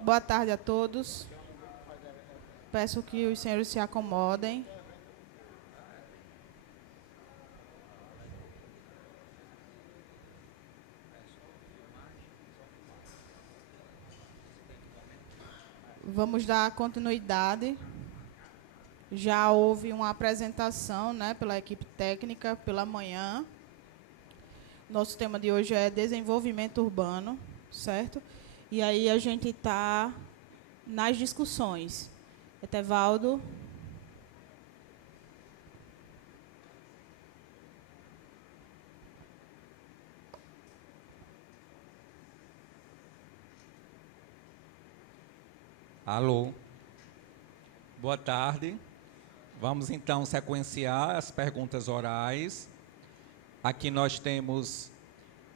Boa tarde a todos. Peço que os senhores se acomodem. Vamos dar continuidade. Já houve uma apresentação, né, pela equipe técnica pela manhã. Nosso tema de hoje é desenvolvimento urbano, certo? E aí a gente está nas discussões. Etevaldo. Alô. Boa tarde. Vamos então sequenciar as perguntas orais. Aqui nós temos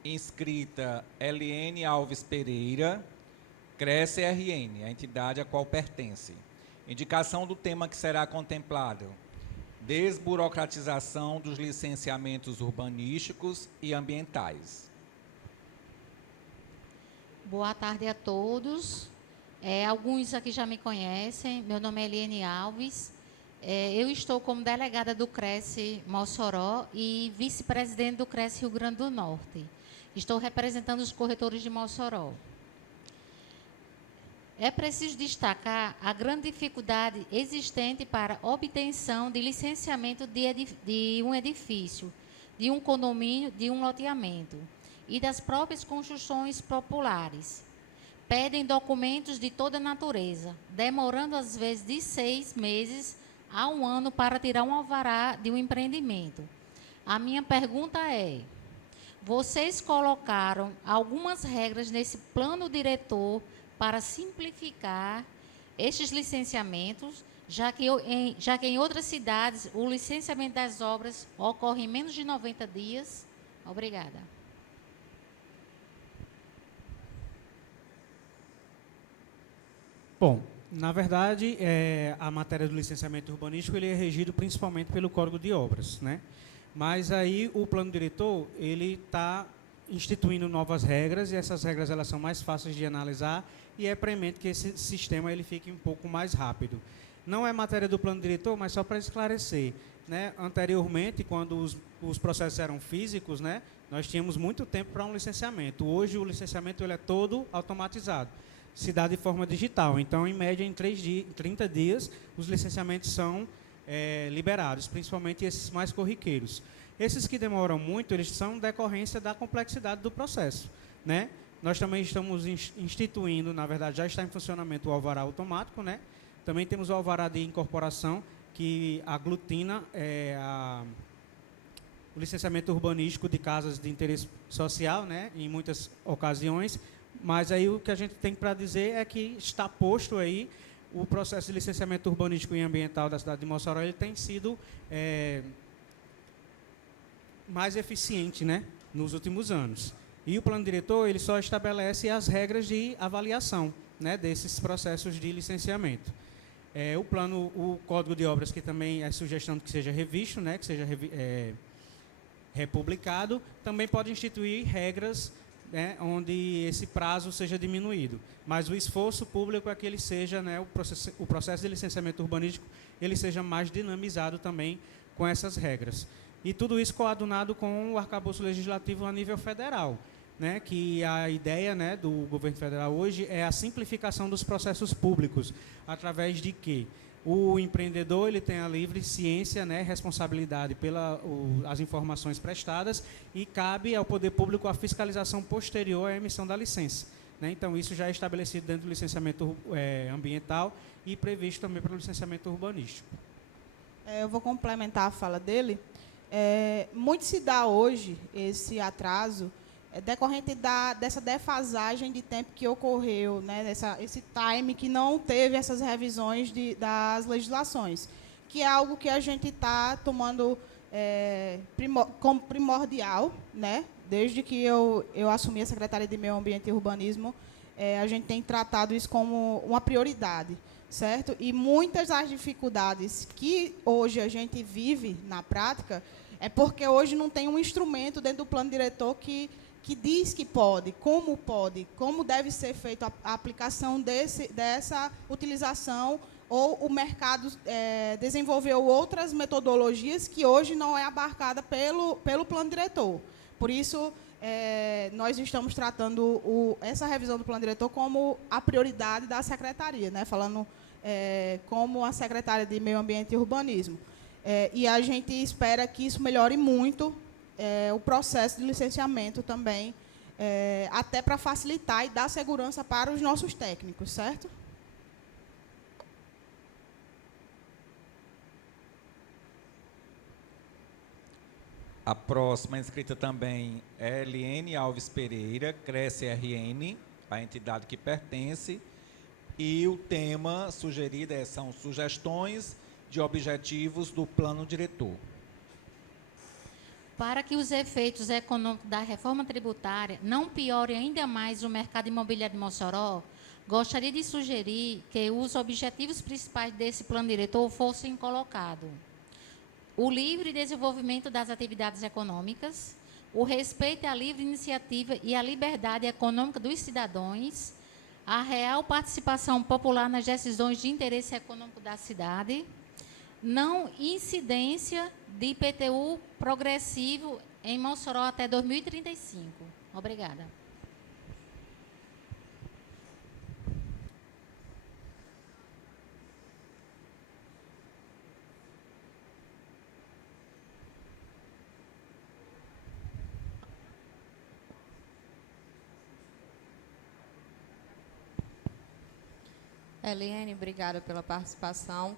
inscrita Eliene Alves Pereira, Cresce RN, a entidade a qual pertence. Indicação do tema que será contemplado: desburocratização dos licenciamentos urbanísticos e ambientais. Boa tarde a todos. Alguns aqui já me conhecem. Meu nome é Eliene Alves. Eu estou como delegada do Cresce Mossoró e vice-presidente do Cresce Rio Grande do Norte. Estou representando os corretores de Mossoró. É preciso destacar a grande dificuldade existente para obtenção de licenciamento de um edifício, de um condomínio, de um loteamento e das próprias construções populares. Pedem documentos de toda natureza, demorando às vezes de 6 meses a 1 ano para tirar um alvará de um empreendimento. A minha pergunta é: vocês colocaram algumas regras nesse plano diretor para simplificar estes licenciamentos, já que em outras cidades o licenciamento das obras ocorre em menos de 90 dias? Obrigada. Bom, na verdade, a matéria do licenciamento urbanístico ele é regido principalmente pelo Código de Obras, né? Mas aí o plano diretor ele está instituindo novas regras e essas regras elas são mais fáceis de analisar e é premente que esse sistema ele fique um pouco mais rápido. Não é matéria do plano diretor, mas só para esclarecer, né? Anteriormente, quando os processos eram físicos, né, nós tínhamos muito tempo para um licenciamento. Hoje o licenciamento ele é todo automatizado, se dá de forma digital. Então, em média, em 30 dias, os licenciamentos são liberados, principalmente esses mais corriqueiros. Esses que demoram muito, eles são decorrência da complexidade do processo, né? Nós também estamos instituindo, na verdade, já está em funcionamento o alvará automático, né? Também temos o alvará de incorporação, que aglutina o licenciamento urbanístico de casas de interesse social, né? Em muitas ocasiões. Mas aí o que a gente tem para dizer é que está posto aí o processo de licenciamento urbanístico e ambiental da cidade de Mossoró, ele tem sido mais eficiente, né, nos últimos anos. E o plano diretor ele só estabelece as regras de avaliação, né, desses processos de licenciamento. O Código de Obras, que também é sugestão de que seja revisto, né, que seja republicado, também pode instituir regras, né, onde esse prazo seja diminuído. Mas o esforço público é que ele seja, né, o processo de licenciamento urbanístico, ele seja mais dinamizado também com essas regras. E tudo isso coadunado com o arcabouço legislativo a nível federal, né, que a ideia, né, do governo federal hoje é a simplificação dos processos públicos, através de que o empreendedor ele tem a livre ciência, né, responsabilidade pelas informações prestadas e cabe ao poder público a fiscalização posterior à emissão da licença, né? Então, isso já é estabelecido dentro do licenciamento ambiental e previsto também para o licenciamento urbanístico. Eu vou complementar a fala dele. Muito se dá hoje esse atraso decorrente dessa defasagem de tempo que ocorreu, né, esse time que não teve essas revisões das legislações, que é algo que a gente está tomando como primordial, né, desde que eu assumi a Secretaria de Meio Ambiente e Urbanismo, a gente tem tratado isso como uma prioridade, certo? E muitas das dificuldades que hoje a gente vive na prática é porque hoje não tem um instrumento dentro do plano diretor que que diz que pode, como deve ser feita a aplicação dessa utilização, ou o mercado desenvolveu outras metodologias que hoje não é abarcada pelo plano diretor. Por isso, nós estamos tratando essa revisão do plano diretor como a prioridade da secretaria, né? Falando como a secretária de Meio Ambiente e Urbanismo. E a gente espera que isso melhore muito o processo de licenciamento também, até para facilitar e dar segurança para os nossos técnicos, certo? A próxima inscrita também é Eliene Alves Pereira, Cresce RN, a entidade que pertence, e o tema sugerido são sugestões de objetivos do plano diretor. Para que os efeitos econômicos da reforma tributária não piorem ainda mais o mercado imobiliário de Mossoró, gostaria de sugerir que os objetivos principais desse plano diretor fossem colocados: o livre desenvolvimento das atividades econômicas, o respeito à livre iniciativa e à liberdade econômica dos cidadãos, a real participação popular nas decisões de interesse econômico da cidade, não incidência de IPTU progressivo em Mossoró até 2035. Obrigada. Eliene, obrigada pela participação.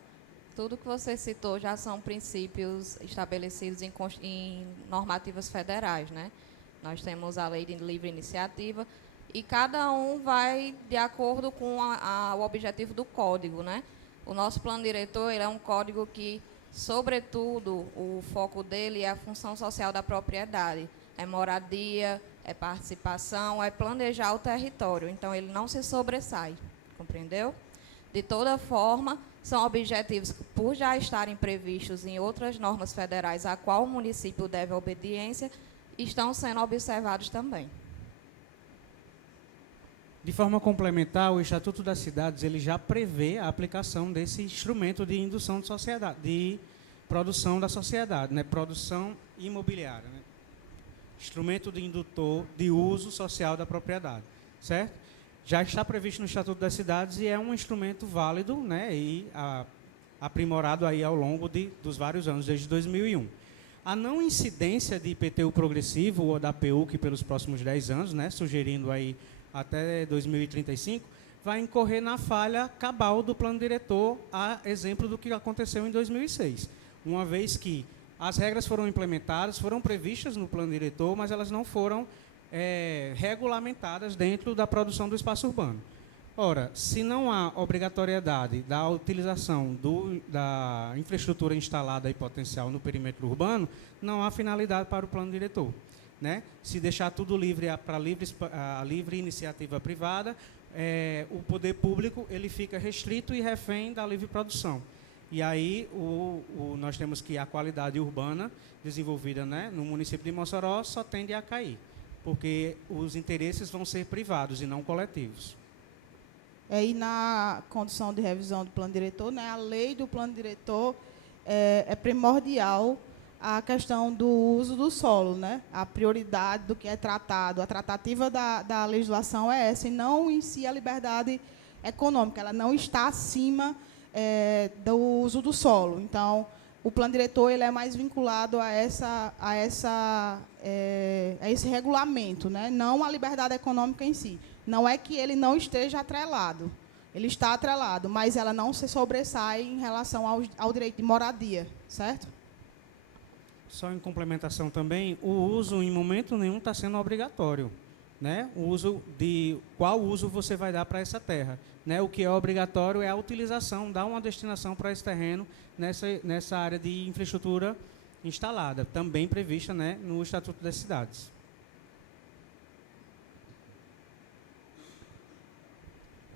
Tudo que você citou já são princípios estabelecidos em normativas federais, né? Nós temos a lei de livre iniciativa e cada um vai de acordo com o objetivo do código, né? O nosso plano diretor ele é um código que, sobretudo, o foco dele é a função social da propriedade. É moradia, é participação, é planejar o território. Então, ele não se sobressai, compreendeu? De toda forma, são objetivos que, por já estarem previstos em outras normas federais a qual o município deve obediência, estão sendo observados também. De forma complementar, o Estatuto das Cidades ele já prevê a aplicação desse instrumento de indução de sociedade, de produção da sociedade, né? Produção imobiliária, né? Instrumento de indutor de uso social da propriedade, certo? Já está previsto no Estatuto das Cidades e é um instrumento válido, né, e aprimorado aí ao longo dos vários anos, desde 2001. A não incidência de IPTU progressivo ou da PUC pelos próximos 10 anos, né, sugerindo aí até 2035, vai incorrer na falha cabal do plano diretor, a exemplo do que aconteceu em 2006, uma vez que as regras foram implementadas, foram previstas no plano diretor, mas elas não foram regulamentadas dentro da produção do espaço urbano. Ora, se não há obrigatoriedade da utilização da infraestrutura instalada e potencial no perímetro urbano, não há finalidade para o plano diretor, né? Se deixar tudo livre para a livre iniciativa privada, o poder público ele fica restrito e refém da livre produção. E aí nós temos que a qualidade urbana desenvolvida, né, no município de Mossoró só tende a cair, porque os interesses vão ser privados e não coletivos. E na condição de revisão do plano diretor, né, a lei do plano diretor é primordial a questão do uso do solo, né? A prioridade do que é tratado, a tratativa da legislação é essa, e não em si a liberdade econômica, ela não está acima do uso do solo. Então, o plano diretor ele é mais vinculado a esse regulamento, né? Não a liberdade econômica em si. Não é que ele não esteja atrelado, ele está atrelado, mas ela não se sobressai em relação ao direito de moradia, certo? Só em complementação também, o uso em momento nenhum está sendo obrigatório, né? O uso qual uso você vai dar para essa terra, né? O que é obrigatório é a utilização, dar uma destinação para esse terreno nessa área de infraestrutura instalada, também prevista, né, no Estatuto das Cidades.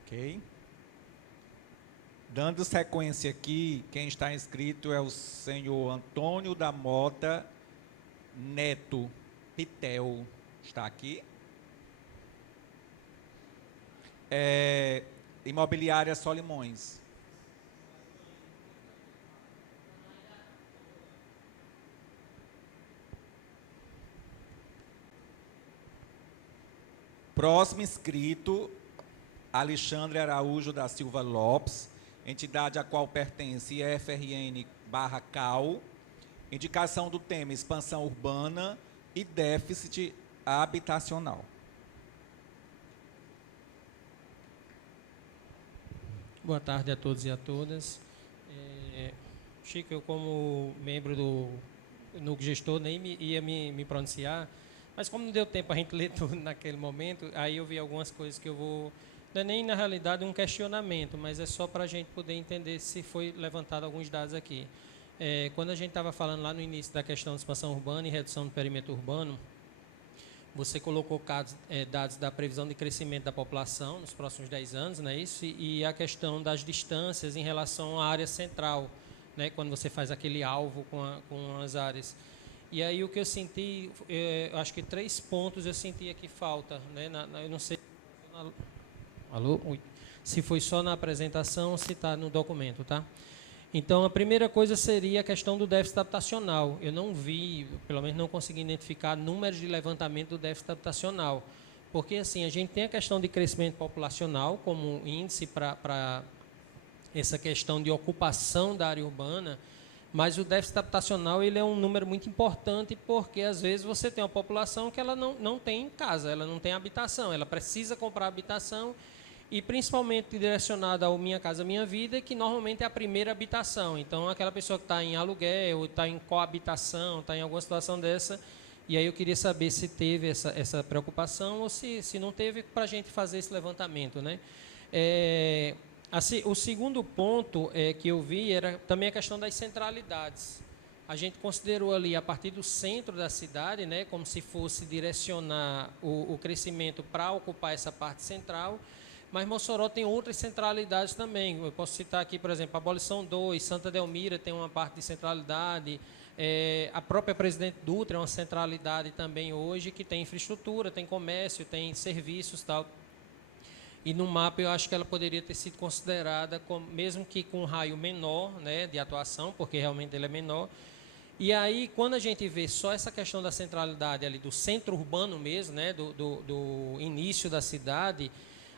Ok. Dando sequência aqui, quem está inscrito é o senhor Antônio da Mota Neto Pitel Está aqui. Imobiliária Solimões. Próximo inscrito, Alexandre Araújo da Silva Lopes, entidade a qual pertence IFRN/CAL, indicação do tema expansão urbana e déficit habitacional. Boa tarde a todos e a todas. Chico, eu como membro do núcleo gestor nem ia me pronunciar, mas como não deu tempo a gente ler tudo naquele momento, aí eu vi algumas coisas que eu vou... Não é nem, na realidade, um questionamento, mas é só para a gente poder entender se foi levantado alguns dados aqui. Quando a gente estava falando lá no início da questão de expansão urbana e redução do perímetro urbano, você colocou dados da previsão de crescimento da população nos próximos 10 anos, não é isso? E a questão das distâncias em relação à área central, né? Quando você faz aquele alvo com as áreas. E aí o que eu senti, acho que 3 pontos eu senti aqui falta, né? Eu não sei... Alô? Ui. Se foi só na apresentação ou se está no documento, tá? Então, a primeira coisa seria a questão do déficit habitacional. Eu não vi, pelo menos não consegui identificar números de levantamento do déficit habitacional. Porque, assim, a gente tem a questão de crescimento populacional como índice para essa questão de ocupação da área urbana, mas o déficit habitacional ele é um número muito importante porque, às vezes, você tem uma população que ela não tem casa, ela não tem habitação, ela precisa comprar habitação e principalmente direcionada ao Minha Casa Minha Vida, que normalmente é a primeira habitação. Então, aquela pessoa que está em aluguel, está em coabitação, está em alguma situação dessa, e aí eu queria saber se teve essa preocupação ou se não teve, para a gente fazer esse levantamento, né? Assim, o segundo ponto que eu vi era também a questão das centralidades. A gente considerou ali, a partir do centro da cidade, né, como se fosse direcionar o crescimento para ocupar essa parte central, mas Mossoró tem outras centralidades também. Eu posso citar aqui, por exemplo, Abolição 2, Santa Delmira tem uma parte de centralidade, a própria Presidente Dutra é uma centralidade também hoje, que tem infraestrutura, tem comércio, tem serviços e tal. E no mapa eu acho que ela poderia ter sido considerada, mesmo que com um raio menor, né, de atuação, porque realmente ele é menor. E aí, quando a gente vê só essa questão da centralidade ali, do centro urbano mesmo, né, do início da cidade,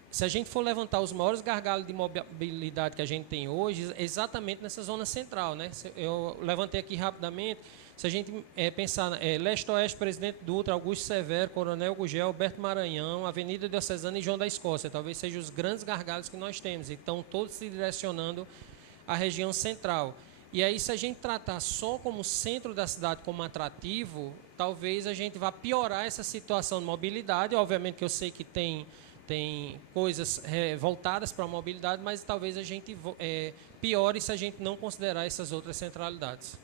se a gente for levantar os maiores gargalos de mobilidade que a gente tem hoje, exatamente nessa zona central, né? Eu levantei aqui rapidamente, se a gente pensar Leste-Oeste, Presidente Dutra, Augusto Severo, Coronel Gugel, Alberto Maranhão, Avenida Diocesana e João da Escócia, talvez sejam os grandes gargalos que nós temos, e estão todos se direcionando à região central. E aí, se a gente tratar só como centro da cidade como atrativo, talvez a gente vá piorar essa situação de mobilidade. Obviamente que eu sei que tem coisas voltadas para a mobilidade, mas talvez a gente piore se a gente não considerar essas outras centralidades.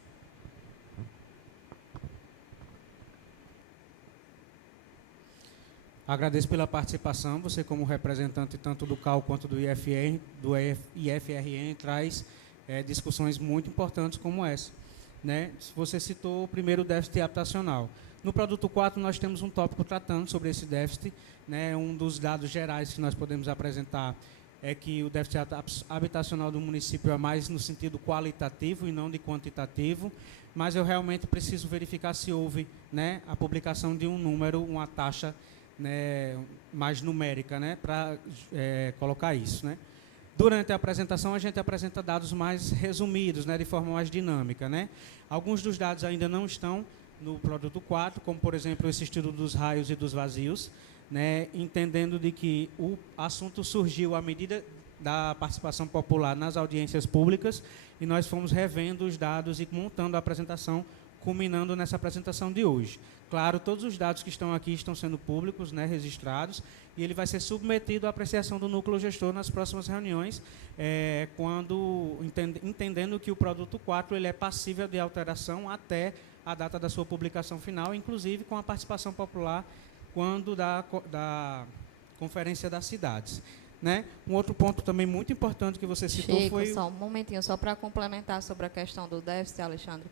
Agradeço pela participação. Você, como representante tanto do CAL quanto do IFRN, traz discussões muito importantes como essa, né? Você citou o primeiro déficit habitacional. No produto 4, nós temos um tópico tratando sobre esse déficit, né? Um dos dados gerais que nós podemos apresentar é que o déficit habitacional do município é mais no sentido qualitativo e não de quantitativo, mas eu realmente preciso verificar se houve, né, a publicação de um número, uma taxa, né, mais numérica, né, para colocar isso, né? Durante a apresentação, a gente apresenta dados mais resumidos, né, de forma mais dinâmica, né? Alguns dos dados ainda não estão no produto 4, como, por exemplo, esse estudo dos raios e dos vazios, né, entendendo de que o assunto surgiu à medida da participação popular nas audiências públicas e nós fomos revendo os dados e montando a apresentação, culminando nessa apresentação de hoje. Claro, todos os dados que estão aqui estão sendo públicos, né, registrados, e ele vai ser submetido à apreciação do núcleo gestor nas próximas reuniões, entendendo que o produto 4 ele é passível de alteração até a data da sua publicação final, inclusive com a participação popular quando da Conferência das Cidades, né? Um outro ponto também muito importante que você citou Chico, foi... só um momentinho, só para complementar sobre a questão do déficit, Alexandre.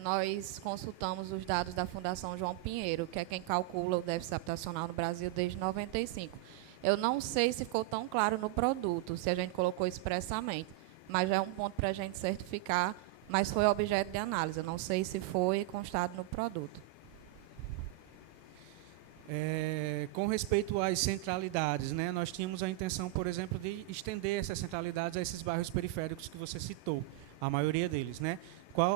nós consultamos os dados da Fundação João Pinheiro, que é quem calcula o déficit habitacional no Brasil desde 95. Eu não sei se ficou tão claro no produto, se a gente colocou expressamente, mas já é um ponto para a gente certificar, mas foi objeto de análise. Eu não sei se foi constado no produto. Com respeito às centralidades, né, nós tínhamos a intenção, por exemplo, de estender essas centralidades a esses bairros periféricos que você citou, a maioria deles, né?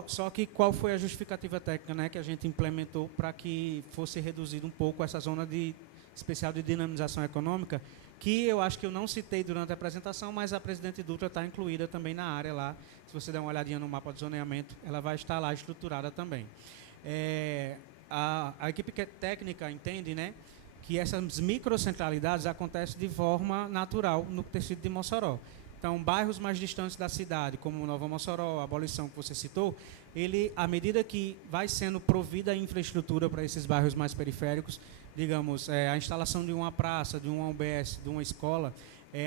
Só que qual foi a justificativa técnica, né, que a gente implementou para que fosse reduzido um pouco essa zona especial de dinamização econômica, que eu acho que eu não citei durante a apresentação, mas a Presidente Dutra está incluída também na área lá. Se você der uma olhadinha no mapa de zoneamento, ela vai estar lá estruturada também. A equipe técnica entende, né, que essas microcentralidades acontecem de forma natural no tecido de Mossoró. Então, bairros mais distantes da cidade, como Nova Mossoró, a Abolição que você citou, à medida que vai sendo provida a infraestrutura para esses bairros mais periféricos, digamos, a instalação de uma praça, de uma UBS, de uma escola,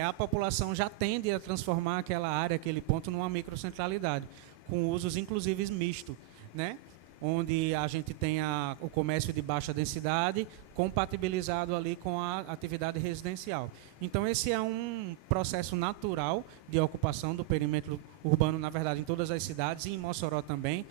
a população já tende a transformar aquela área, aquele ponto, numa microcentralidade, com usos, inclusive, mistos, né? Onde a gente tem o comércio de baixa densidade compatibilizado ali com a atividade residencial. Então, esse é um processo natural de ocupação do perímetro urbano, na verdade, em todas as cidades, e em Mossoró também.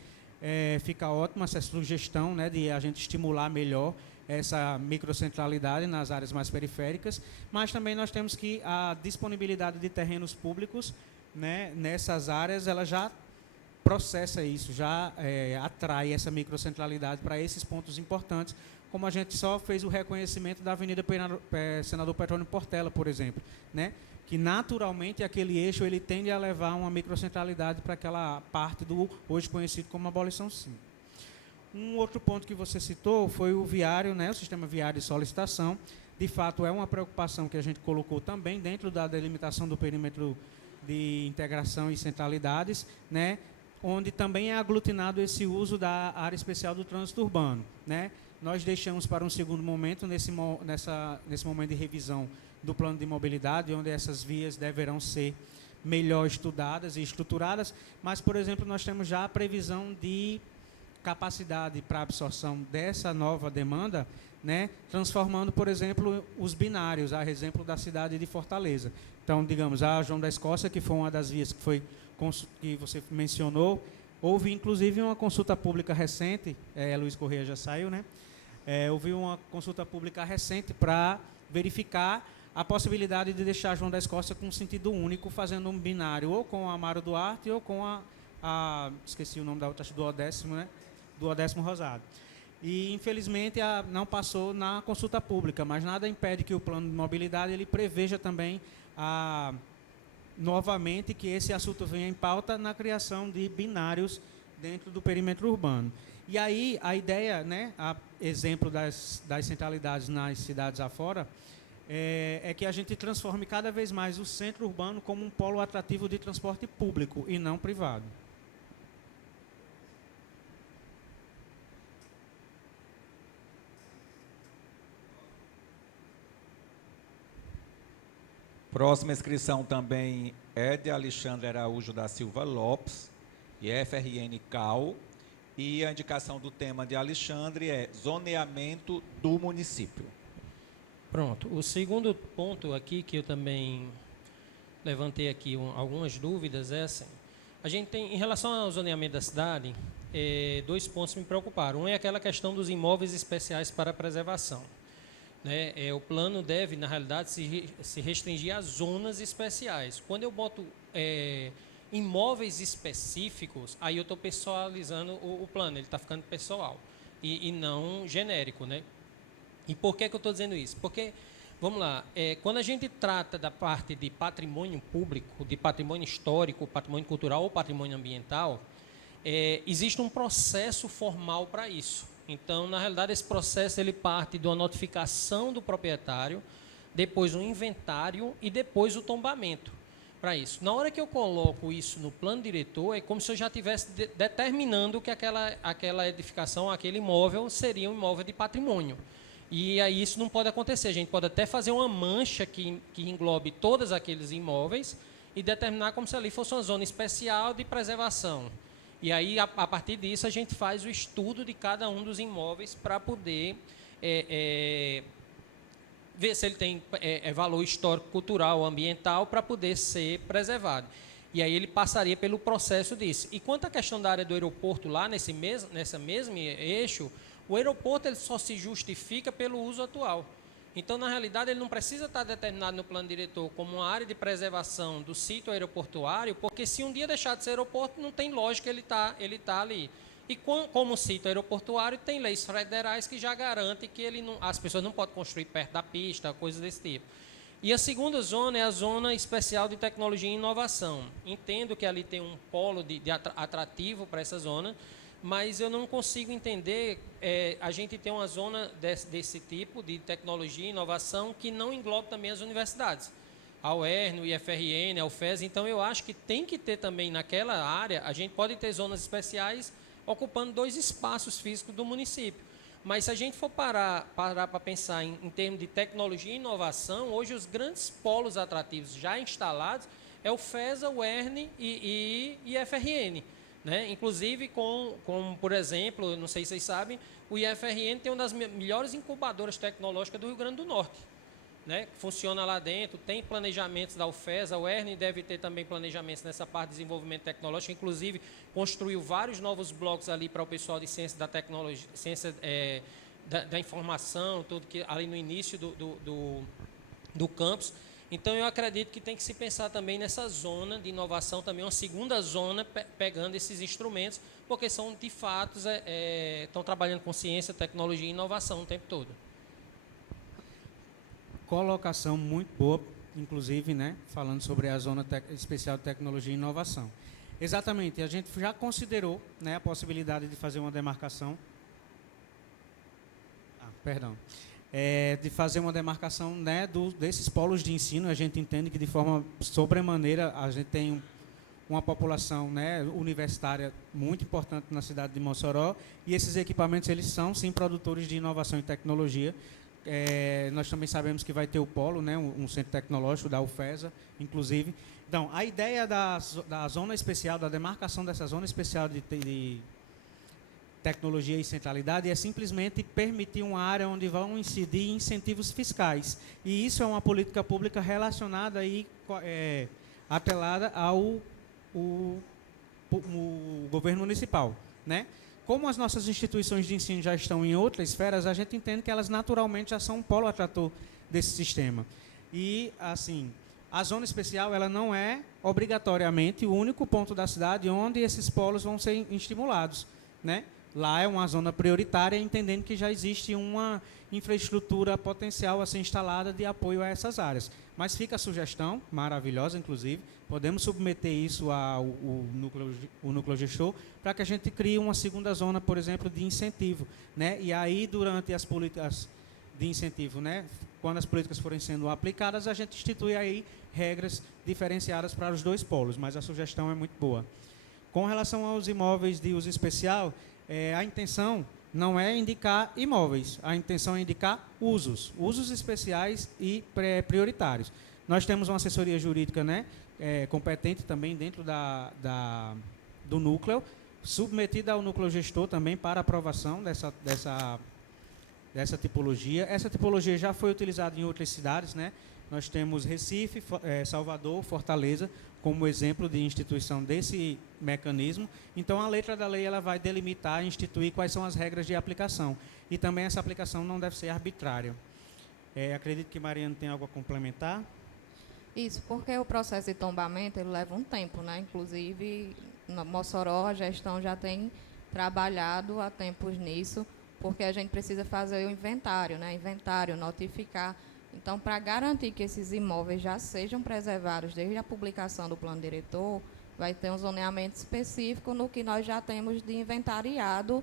Fica ótima essa sugestão, né, de a gente estimular melhor essa microcentralidade nas áreas mais periféricas, mas também nós temos que a disponibilidade de terrenos públicos, né, nessas áreas, ela já processa isso, já atrai essa microcentralidade para esses pontos importantes, como a gente só fez o reconhecimento da Avenida Senador Petrônio Portela, por exemplo, né? Que naturalmente aquele eixo ele tende a levar uma microcentralidade para aquela parte do hoje conhecido como Abolição 5. Um outro ponto que você citou foi o viário, né? O sistema viário de solicitação. De fato, é uma preocupação que a gente colocou também dentro da delimitação do perímetro de integração e centralidades, né? Onde também é aglutinado esse uso da área especial do trânsito urbano, né? Nós deixamos para um segundo momento, nesse momento de revisão do plano de mobilidade, onde essas vias deverão ser melhor estudadas e estruturadas, mas, por exemplo, nós temos já a previsão de capacidade para absorção dessa nova demanda, né, transformando, por exemplo, os binários, a exemplo da cidade de Fortaleza. Então, digamos, a João da Escócia, que foi uma das vias que você mencionou, houve, inclusive, uma consulta pública recente, Luiz Corrêa já saiu, né? Houve uma consulta pública recente para verificar a possibilidade de deixar João da Escócia com sentido único, fazendo um binário, ou com a Amaro Duarte, ou com esqueci o nome da outra, do Odécimo, né? Do Odécimo Rosado. E, infelizmente, não passou na consulta pública, mas nada impede que o plano de mobilidade ele preveja também novamente que esse assunto venha em pauta na criação de binários dentro do perímetro urbano. E aí a ideia, né, exemplo das centralidades nas cidades afora, é que a gente transforme cada vez mais o centro urbano como um polo atrativo de transporte público e não privado. Próxima inscrição também é de Alexandre Araújo da Silva Lopes, e FRN CAL, e a indicação do tema de Alexandre é zoneamento do município. Pronto. O segundo ponto aqui, que eu também levantei aqui algumas dúvidas, é assim. A gente tem, em relação ao zoneamento da cidade, 2 pontos me preocuparam. Um é aquela questão dos imóveis especiais para preservação. Né? O plano deve, na realidade, se restringir às zonas especiais. Quando eu boto imóveis específicos, aí eu estou pessoalizando o plano, ele está ficando pessoal e não genérico, né? E por que eu estou dizendo isso? Porque, vamos lá, quando a gente trata da parte de patrimônio público, de patrimônio histórico, patrimônio cultural ou patrimônio ambiental, existe um processo formal para isso. Então, na realidade, esse processo ele parte de uma notificação do proprietário, depois um inventário e depois o tombamento para isso. Na hora que eu coloco isso no plano diretor, é como se eu já estivesse determinando que aquela edificação, aquele imóvel, seria um imóvel de patrimônio. E aí isso não pode acontecer. A gente pode até fazer uma mancha que englobe todos aqueles imóveis e determinar como se ali fosse uma zona especial de preservação. E aí, a partir disso, a gente faz o estudo de cada um dos imóveis para poder ver se ele tem valor histórico, cultural, ambiental, para poder ser preservado. E aí ele passaria pelo processo disso. E quanto à questão da área do aeroporto, lá nessa mesmo eixo, o aeroporto ele só se justifica pelo uso atual. Então, na realidade, ele não precisa estar determinado no plano diretor como uma área de preservação do sítio aeroportuário, porque se um dia deixar de ser aeroporto, não tem lógica ele tá ali. E como sítio aeroportuário, tem leis federais que já garantem que as pessoas não podem construir perto da pista, coisas desse tipo. E a segunda zona é a zona especial de tecnologia e inovação. Entendo que ali tem um polo de atrativo para essa zona, mas eu não consigo entender, a gente tem uma zona desse tipo de tecnologia e inovação que não engloba também as universidades. A UERN, o IFRN, a UFES, então eu acho que tem que ter também naquela área, a gente pode ter zonas especiais ocupando 2 espaços físicos do município. Mas se a gente for parar para pensar em termos de tecnologia e inovação, hoje os grandes polos atrativos já instalados é o FESA, o UERN e IFRN. Né? Inclusive, por exemplo, não sei se vocês sabem, o IFRN tem uma das melhores incubadoras tecnológicas do Rio Grande do Norte. Né? Funciona lá dentro, tem planejamentos da UFES, a UERN deve ter também planejamentos nessa parte de desenvolvimento tecnológico, inclusive construiu vários novos blocos ali para o pessoal de ciência da tecnologia, ciência da informação, tudo que ali no início do campus. Então, eu acredito que tem que se pensar também nessa zona de inovação, também uma segunda zona, pegando esses instrumentos, porque são, de fato, estão trabalhando com ciência, tecnologia e inovação o tempo todo. Colocação muito boa, inclusive, né, falando sobre a Zona Especial de Tecnologia e Inovação. Exatamente, a gente já considerou, né, a possibilidade de fazer uma demarcação. De fazer uma demarcação, né, desses polos de ensino. A gente entende que, de forma sobremaneira, a gente tem uma população, né, universitária muito importante na cidade de Mossoró, e esses equipamentos eles são, sim, produtores de inovação e tecnologia. Nós também sabemos que vai ter o polo, né, um centro tecnológico da UFESA, inclusive. Então, a ideia da zona especial, da demarcação dessa zona especial de tecnologia e centralidade é simplesmente permitir uma área onde vão incidir incentivos fiscais. E isso é uma política pública relacionada e atrelada ao governo municipal, né? Como as nossas instituições de ensino já estão em outras esferas, a gente entende que elas naturalmente já são um polo atrator desse sistema. E, assim, a zona especial ela não é obrigatoriamente o único ponto da cidade onde esses polos vão ser estimulados, né? Lá é uma zona prioritária, entendendo que já existe uma infraestrutura potencial a ser instalada de apoio a essas áreas. Mas fica a sugestão, maravilhosa, inclusive, podemos submeter isso ao núcleo gestor, para que a gente crie uma segunda zona, por exemplo, de incentivo. Né? E aí, durante as políticas de incentivo, né, quando as políticas forem sendo aplicadas, a gente institui aí regras diferenciadas para os 2 polos, mas a sugestão é muito boa. Com relação aos imóveis de uso especial, a intenção não é indicar imóveis, a intenção é indicar usos especiais e prioritários. Nós temos uma assessoria jurídica, né, competente também dentro do núcleo, submetida ao núcleo gestor também para aprovação dessa tipologia. Essa tipologia já foi utilizada em outras cidades, né? Nós temos Recife, Salvador, Fortaleza, como exemplo de instituição desse mecanismo. Então, a letra da lei ela vai delimitar e instituir quais são as regras de aplicação. E também essa aplicação não deve ser arbitrária. Acredito que Mariana tem algo a complementar. Isso, porque o processo de tombamento ele leva um tempo, né? Inclusive, no Mossoró, a gestão já tem trabalhado há tempos nisso, porque a gente precisa fazer o inventário, né? Inventário, notificar. Então, para garantir que esses imóveis já sejam preservados desde a publicação do plano diretor, vai ter um zoneamento específico no que nós já temos de inventariado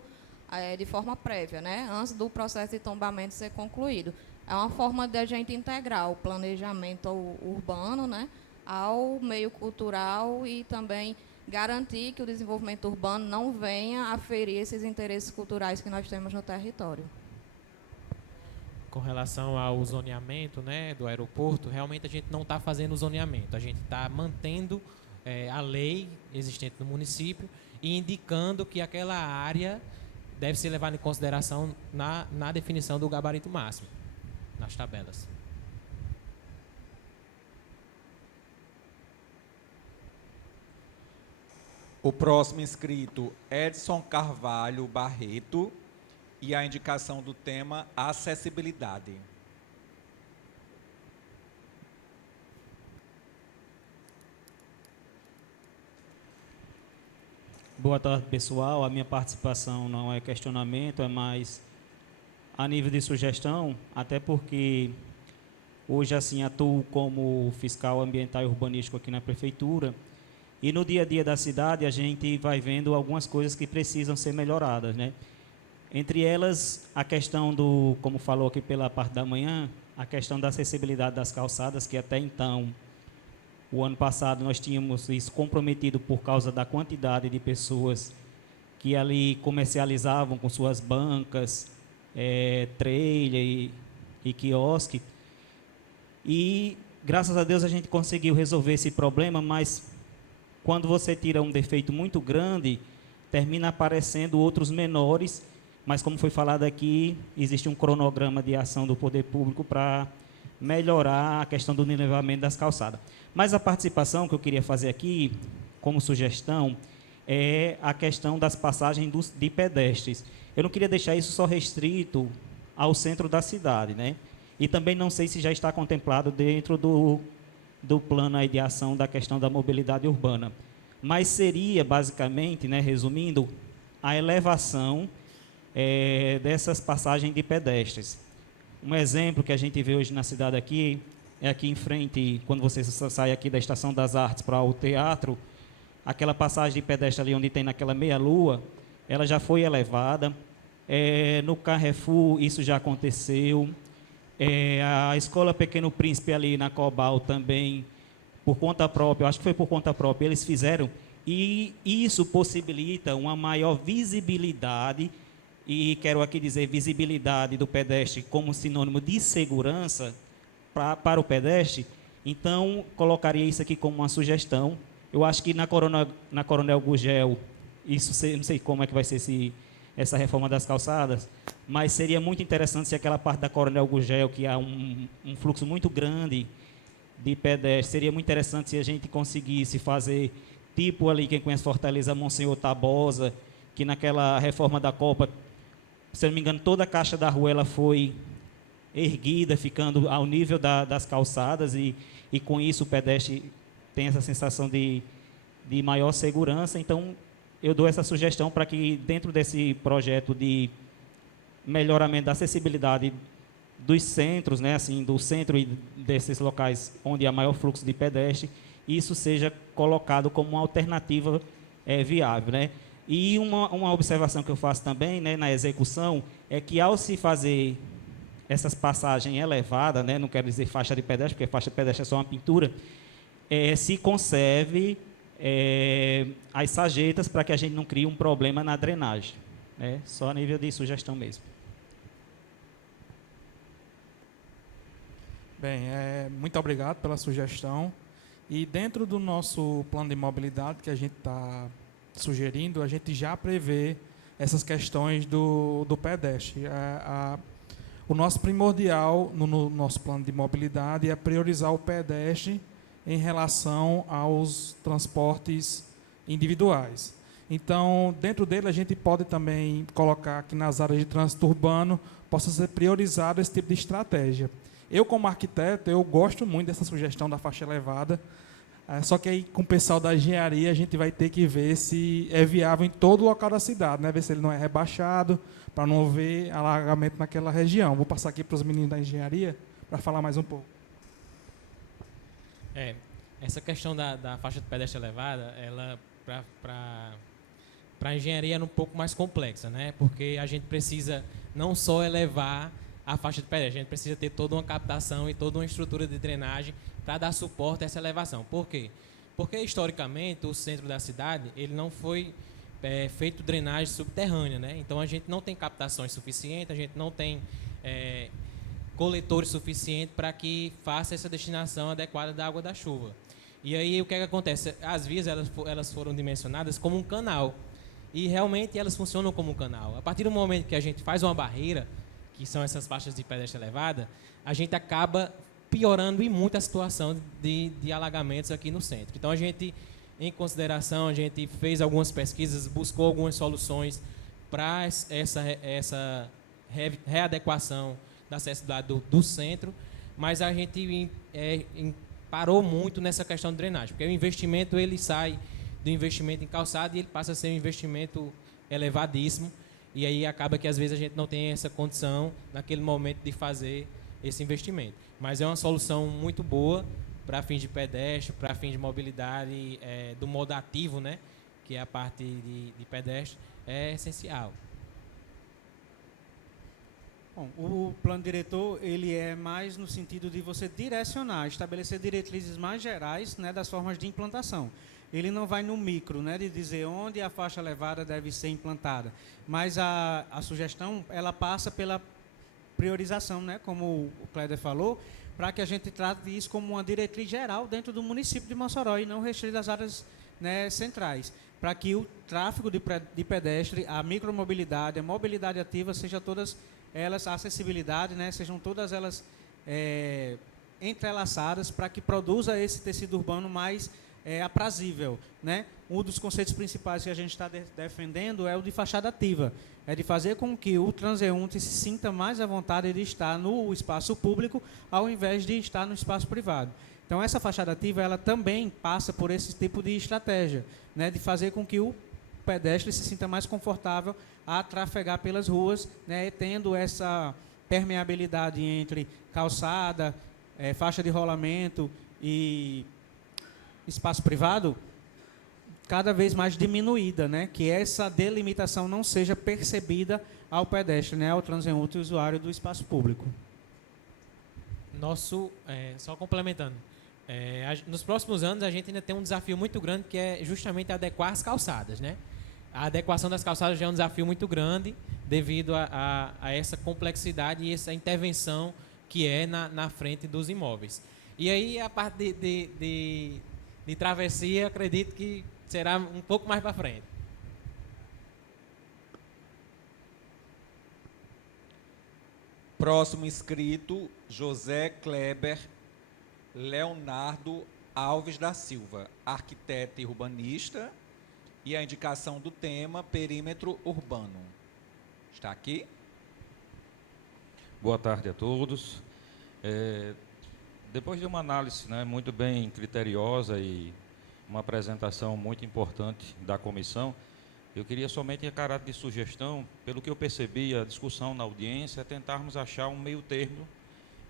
de forma prévia, né? Antes do processo de tombamento ser concluído. É uma forma de a gente integrar o planejamento urbano, né, ao meio cultural e também garantir que o desenvolvimento urbano não venha a ferir esses interesses culturais que nós temos no território. Com relação ao zoneamento, né, do aeroporto, realmente a gente não está fazendo o zoneamento, a gente está mantendo a lei existente no município e indicando que aquela área deve ser levada em consideração na definição do gabarito máximo, nas tabelas. O próximo inscrito, Edson Carvalho Barreto, e a indicação do tema acessibilidade. Boa tarde, pessoal. A minha participação não é questionamento, é mais a nível de sugestão, até porque hoje assim atuo como fiscal ambiental e urbanístico aqui na prefeitura, e no dia a dia da cidade a gente vai vendo algumas coisas que precisam ser melhoradas, né? Entre elas, a questão do, como falou aqui pela parte da manhã, a questão da acessibilidade das calçadas, que até então, o ano passado, nós tínhamos isso comprometido por causa da quantidade de pessoas que ali comercializavam com suas bancas, trailer e quiosque. E, graças a Deus, a gente conseguiu resolver esse problema, mas quando você tira um defeito muito grande, termina aparecendo outros menores, mas como foi falado aqui, existe um cronograma de ação do poder público para melhorar a questão do nivelamento das calçadas. Mas a participação que eu queria fazer aqui, como sugestão, é a questão das passagens de pedestres. Eu não queria deixar isso só restrito ao centro da cidade, né? E também não sei se já está contemplado dentro do plano aí de ação da questão da mobilidade urbana. Mas seria, basicamente, né, resumindo, a elevação dessas passagens de pedestres. Um exemplo que a gente vê hoje na cidade aqui, é aqui em frente, quando você sai aqui da Estação das Artes para o teatro, aquela passagem de pedestre ali onde tem naquela meia-lua, ela já foi elevada. No Carrefour, isso já aconteceu. A Escola Pequeno Príncipe ali na Cobal também, por conta própria, eu acho que foi por conta própria, eles fizeram, e isso possibilita uma maior visibilidade, e quero aqui dizer visibilidade do pedestre como sinônimo de segurança para o pedestre. Então, colocaria isso aqui como uma sugestão. Eu acho que na Coronel Gurgel, isso não sei como é que vai ser essa reforma das calçadas, mas seria muito interessante se aquela parte da Coronel Gurgel, que há um fluxo muito grande de pedestres, seria muito interessante se a gente conseguisse fazer, tipo ali, quem conhece Fortaleza, Monsenhor Tabosa, que naquela reforma da Copa, se eu não me engano, toda a caixa da rua ela foi erguida, ficando ao nível das calçadas, e com isso o pedestre tem essa sensação de maior segurança. Então, eu dou essa sugestão para que, dentro desse projeto de melhoramento da acessibilidade dos centros, né, assim, do centro e desses locais onde há maior fluxo de pedestre, isso seja colocado como uma alternativa viável, né? E uma observação que eu faço também, né, na execução, é que ao se fazer essas passagens elevadas, né, não quero dizer faixa de pedestre, porque faixa de pedestre é só uma pintura, se conserve as sarjetas para que a gente não crie um problema na drenagem, né? Só a nível de sugestão mesmo. Bem, muito obrigado pela sugestão. E dentro do nosso plano de mobilidade que a gente está sugerindo, a gente já prevê essas questões do pedestre. O nosso primordial no nosso plano de mobilidade é priorizar o pedestre em relação aos transportes individuais. Então, dentro dele, a gente pode também colocar que nas áreas de trânsito urbano possa ser priorizado esse tipo de estratégia. Eu, como arquiteto, eu gosto muito dessa sugestão da faixa elevada, só que aí, com o pessoal da engenharia, a gente vai ter que ver se é viável em todo o local da cidade, né? Ver se ele não é rebaixado, para não haver alagamento naquela região. Vou passar aqui para os meninos da engenharia para falar mais um pouco. Essa questão da faixa de pedestre elevada, ela, para a engenharia, é um pouco mais complexa, né? Porque a gente precisa não só elevar a faixa de pedestre, a gente precisa ter toda uma captação e toda uma estrutura de drenagem para dar suporte a essa elevação. Por quê? Porque, historicamente, o centro da cidade ele não foi feito drenagem subterrânea, né? Então, a gente não tem captações suficientes, a gente não tem coletores suficientes para que faça essa destinação adequada da água da chuva. E aí, o que é que acontece? As vias elas foram dimensionadas como um canal. e realmente elas funcionam como um canal. A partir do momento que a gente faz uma barreira, que são essas faixas de pedestre elevada, a gente acaba piorando em muito a situação de alagamentos aqui no centro. Então, a gente, em consideração, a gente fez algumas pesquisas, buscou algumas soluções para essa readequação da acessibilidade do centro, mas a gente parou muito nessa questão de drenagem, porque o investimento ele sai do investimento em calçada e ele passa a ser um investimento elevadíssimo, e aí acaba que às vezes a gente não tem essa condição naquele momento de fazer esse investimento. Mas é uma solução muito boa para fins de pedestre, para fins de mobilidade do modo ativo, né, que é a parte de pedestre, é essencial. Bom, o plano diretor ele é mais no sentido de você direcionar, estabelecer diretrizes mais gerais, né, das formas de implantação. Ele não vai no micro, né, de dizer onde a faixa elevada deve ser implantada, mas a sugestão ela passa pela priorização, né, como o Cléder falou, para que a gente trate isso como uma diretriz geral dentro do município de Mossoró e não restrita às áreas, né, centrais, para que o tráfego de pedestre, a micromobilidade, a mobilidade ativa, seja todas elas, a acessibilidade, né, sejam todas elas entrelaçadas para que produza esse tecido urbano mais aprazível, né? Um dos conceitos principais que a gente está defendendo é o de fachada ativa, é de fazer com que o transeunte se sinta mais à vontade de estar no espaço público ao invés de estar no espaço privado. Então, essa fachada ativa ela também passa por esse tipo de estratégia, né, de fazer com que o pedestre se sinta mais confortável a trafegar pelas ruas, né, tendo essa permeabilidade entre calçada, faixa de rolamento e espaço privado cada vez mais diminuída, né, que essa delimitação não seja percebida ao pedestre, né, ao transeunte e usuário do espaço público. Só complementando, nos próximos anos a gente ainda tem um desafio muito grande que é justamente adequar as calçadas, né? A adequação das calçadas já é um desafio muito grande devido a essa complexidade e essa intervenção que é na frente dos imóveis. E aí a parte de travessia, acredito que será um pouco mais para frente. Próximo inscrito, José Kleber Leonardo Alves da Silva, arquiteto e urbanista, e a indicação do tema perímetro urbano. Está aqui? Boa tarde a todos. Depois de uma análise, né, muito bem criteriosa e uma apresentação muito importante da comissão, eu queria somente, em caráter de sugestão, pelo que eu percebi, a discussão na audiência, é tentarmos achar um meio termo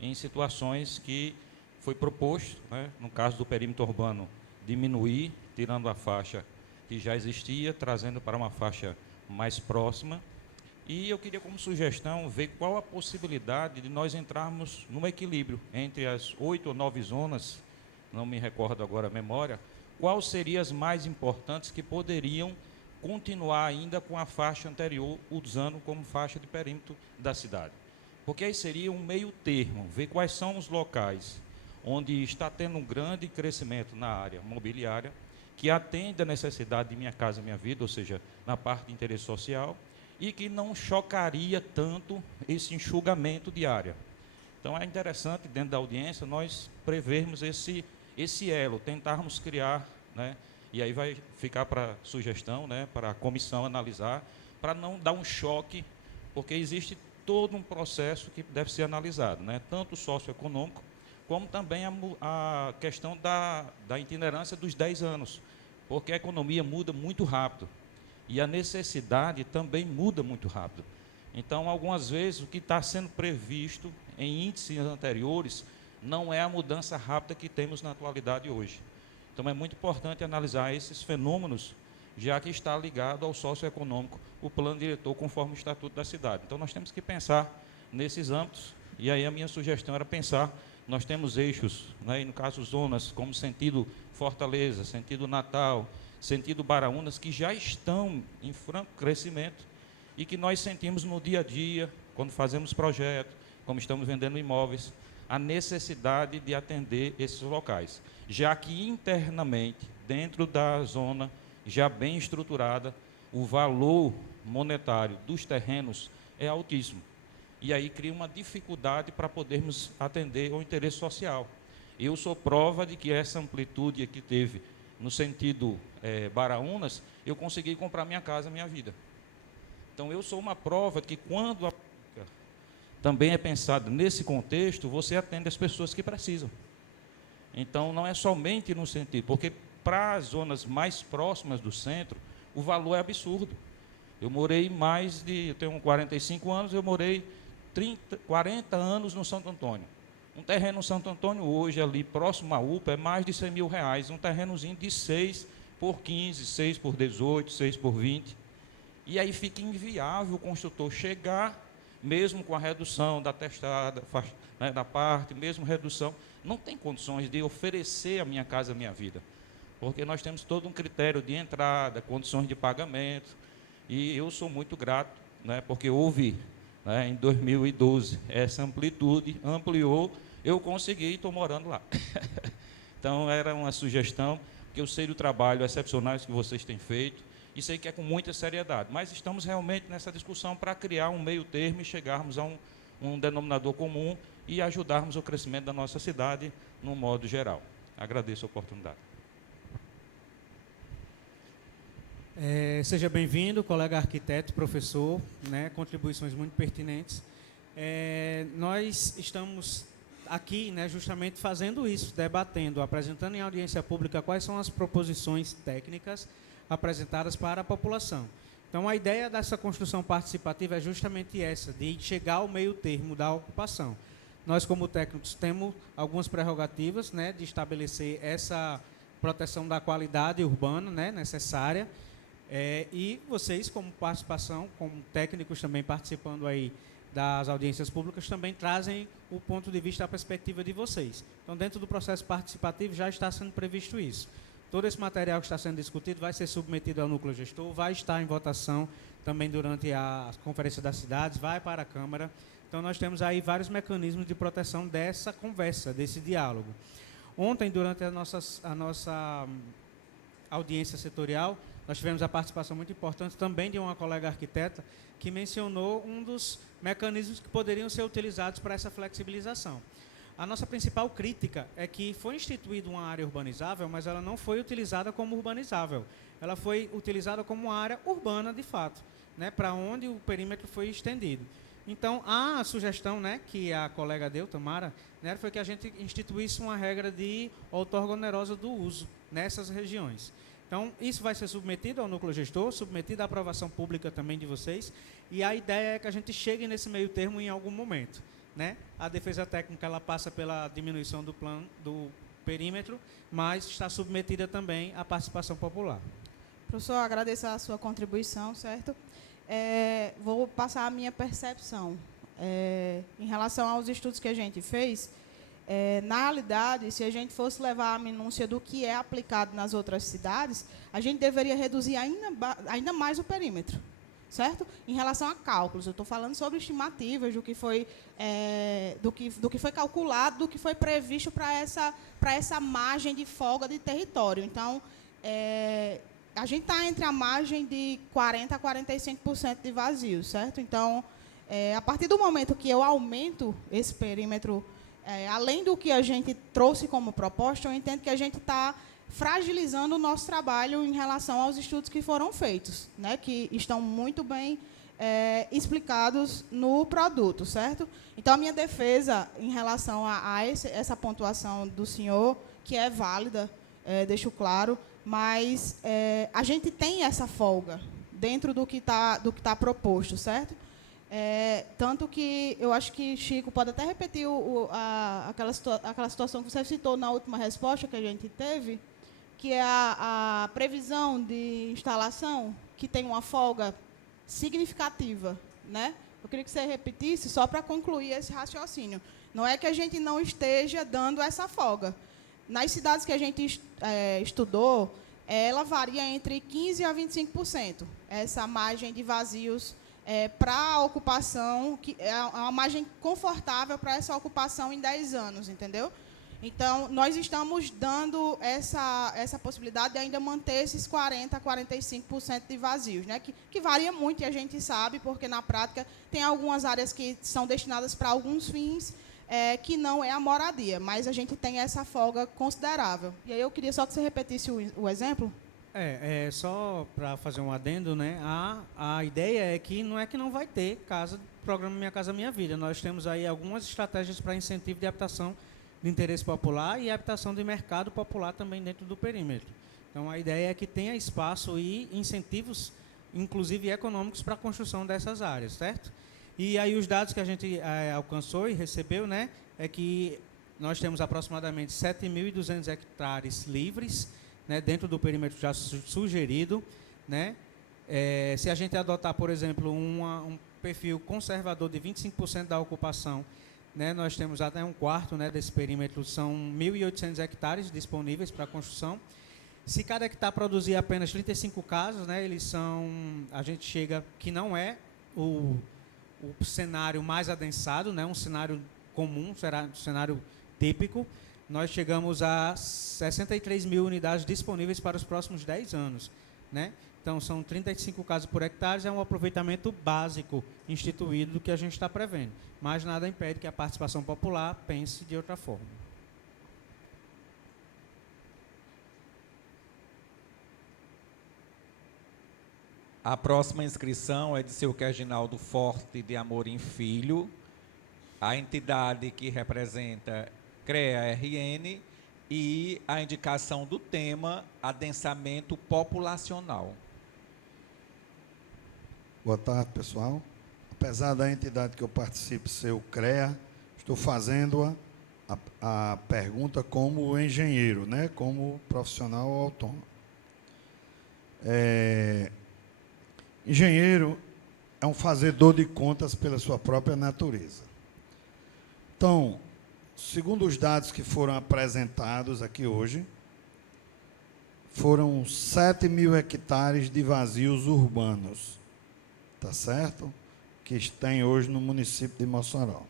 em situações que foi proposto, né, no caso do perímetro urbano, diminuir, tirando a faixa que já existia, trazendo para uma faixa mais próxima. E eu queria, como sugestão, ver qual a possibilidade de nós entrarmos num equilíbrio entre as 8 ou 9 zonas, não me recordo agora a memória, quais seriam as mais importantes que poderiam continuar ainda com a faixa anterior, usando como faixa de perímetro da cidade. Porque aí seria um meio termo, ver quais são os locais onde está tendo um grande crescimento na área mobiliária, que atende a necessidade de Minha Casa Minha Vida, ou seja, na parte de interesse social, e que não chocaria tanto esse enxugamento de área. Então, é interessante, dentro da audiência, nós prevermos esse elo, tentarmos criar, né, e aí vai ficar para sugestão, né, para a comissão analisar, para não dar um choque, porque existe todo um processo que deve ser analisado, né, tanto socioeconômico, como também a questão da itinerância dos 10 anos, porque a economia muda muito rápido e a necessidade também muda muito rápido. Então, algumas vezes, o que está sendo previsto em índices anteriores não é a mudança rápida que temos na atualidade hoje. Então, é muito importante analisar esses fenômenos, já que está ligado ao socioeconômico, o plano diretor, conforme o Estatuto da Cidade. Então, nós temos que pensar nesses âmbitos, e aí a minha sugestão era pensar, nós temos eixos, né, e no caso zonas, como sentido Fortaleza, sentido Natal, sentido Baraunas, que já estão em franco crescimento e que nós sentimos no dia a dia, quando fazemos projetos, como estamos vendendo imóveis, a necessidade de atender esses locais, já que internamente, dentro da zona já bem estruturada, o valor monetário dos terrenos é altíssimo. E aí cria uma dificuldade para podermos atender ao interesse social. Eu sou prova de que essa amplitude que teve no sentido Baraunas, eu consegui comprar minha casa, minha vida. Então, eu sou uma prova de que quando a política também é pensada nesse contexto, você atende as pessoas que precisam. Então, não é somente no sentido, porque para as zonas mais próximas do centro, o valor é absurdo. Eu morei eu tenho 45 anos, eu morei 40 anos no Santo Antônio. Um terreno no Santo Antônio hoje, ali próximo à UPA, é mais de R$100 mil. Um terrenozinho de 6 por 15, 6 por 18, 6 por 20. E aí fica inviável o construtor chegar, mesmo com a redução da testada, né, da parte, mesmo redução, não tem condições de oferecer a minha casa, a minha vida. Porque nós temos todo um critério de entrada, condições de pagamento. E eu sou muito grato, né, porque houve, né, em 2012, essa amplitude, ampliou, eu consegui e estou morando lá. Então, era uma sugestão, que eu sei do trabalho excepcional que vocês têm feito, e sei que é com muita seriedade, mas estamos realmente nessa discussão para criar um meio termo e chegarmos a um denominador comum e ajudarmos o crescimento da nossa cidade, no modo geral. Agradeço a oportunidade. Seja bem-vindo, colega arquiteto, professor, né, contribuições muito pertinentes. Nós estamos aqui, né, justamente fazendo isso, debatendo, apresentando em audiência pública quais são as proposições técnicas apresentadas para a população. Então, a ideia dessa construção participativa é justamente essa, de chegar ao meio termo da ocupação. Nós, como técnicos, temos algumas prerrogativas, né, de estabelecer essa proteção da qualidade urbana, né, necessária, e vocês, como participação, como técnicos também participando aí das audiências públicas, também trazem o ponto de vista, a perspectiva de vocês. Então, dentro do processo participativo já está sendo previsto isso. Todo esse material que está sendo discutido vai ser submetido ao núcleo gestor, vai estar em votação também durante a Conferência das Cidades, vai para a Câmara. Então, nós temos aí vários mecanismos de proteção dessa conversa, desse diálogo. Ontem, durante a nossa audiência setorial, nós tivemos a participação muito importante também de uma colega arquiteta que mencionou um dos mecanismos que poderiam ser utilizados para essa flexibilização. A nossa principal crítica é que foi instituída uma área urbanizável, mas ela não foi utilizada como urbanizável. Ela foi utilizada como uma área urbana, de fato, né, para onde o perímetro foi estendido. Então, a sugestão, né, que a colega deu, Tamara, né, foi que a gente instituísse uma regra de outorga onerosa do uso nessas regiões. Então, isso vai ser submetido ao núcleo gestor, submetido à aprovação pública também de vocês, e a ideia é que a gente chegue nesse meio termo em algum momento, né? A defesa técnica ela passa pela diminuição do plano do perímetro, mas está submetida também à participação popular. Professor, agradeço a sua contribuição, certo? Vou passar a minha percepção. Em relação aos estudos que a gente fez, na realidade, se a gente fosse levar a minúcia do que é aplicado nas outras cidades, a gente deveria reduzir ainda mais o perímetro, certo? Em relação a cálculos, eu estou falando sobre estimativas do que foi calculado, do que foi previsto para essa margem de folga de território. Então, a gente está entre a margem de 40% a 45% de vazio, certo? Então, a partir do momento que eu aumento esse perímetro, além do que a gente trouxe como proposta, eu entendo que a gente está fragilizando o nosso trabalho em relação aos estudos que foram feitos, né, que estão muito bem explicados no produto, certo? Então, a minha defesa em relação a essa pontuação do senhor, que é válida, deixo claro, mas a gente tem essa folga dentro do que tá proposto, certo? Tanto que eu acho que Chico pode até repetir aquela situação que você citou na última resposta que a gente teve, que é a previsão de instalação, que tem uma folga significativa, né? Eu queria que você repetisse, só para concluir esse raciocínio. Não é que a gente não esteja dando essa folga. Nas cidades que a gente estudou, ela varia entre 15% a 25%, essa margem de vazios para a ocupação, que é uma margem confortável para essa ocupação em 10 anos, entendeu? Então, nós estamos dando essa possibilidade de ainda manter esses 40% a 45% de vazios, né? Que varia muito, e a gente sabe, porque na prática tem algumas áreas que são destinadas para alguns fins que não é a moradia, mas a gente tem essa folga considerável. E aí eu queria só que você repetisse o exemplo. Só para fazer um adendo, né? A ideia é que não vai ter programa Minha Casa Minha Vida. Nós temos aí algumas estratégias para incentivo de habitação de interesse popular e habitação de mercado popular também dentro do perímetro. Então, a ideia é que tenha espaço e incentivos, inclusive econômicos, para a construção dessas áreas, certo? E aí os dados que a gente alcançou e recebeu, né, é que nós temos aproximadamente 7.200 hectares livres, né, dentro do perímetro já sugerido, né? Se a gente adotar, por exemplo, um perfil conservador de 25% da ocupação, né, nós temos até um quarto, né, desse perímetro, são 1.800 hectares disponíveis para construção. Se cada hectare produzir apenas 35 casas, né, a gente chega, que não é o cenário mais adensado, né, um cenário comum, será um cenário típico, nós chegamos a 63 mil unidades disponíveis para os próximos 10 anos. Né? Então, são 35 casas por hectare, é um aproveitamento básico instituído do que a gente está prevendo. Mas nada impede que a participação popular pense de outra forma. A próxima inscrição é de seu Reginaldo Forte de Amorim Filho, a entidade que representa CREA-RN, e a indicação do tema adensamento populacional. Boa tarde, pessoal. Apesar da entidade que eu participo ser o CREA, estou fazendo a pergunta como engenheiro, né? Como profissional autônomo. Engenheiro é um fazedor de contas pela sua própria natureza. Então, segundo os dados que foram apresentados aqui hoje, foram 7.000 hectares de vazios urbanos, tá certo? Que tem hoje no município de Mossoró.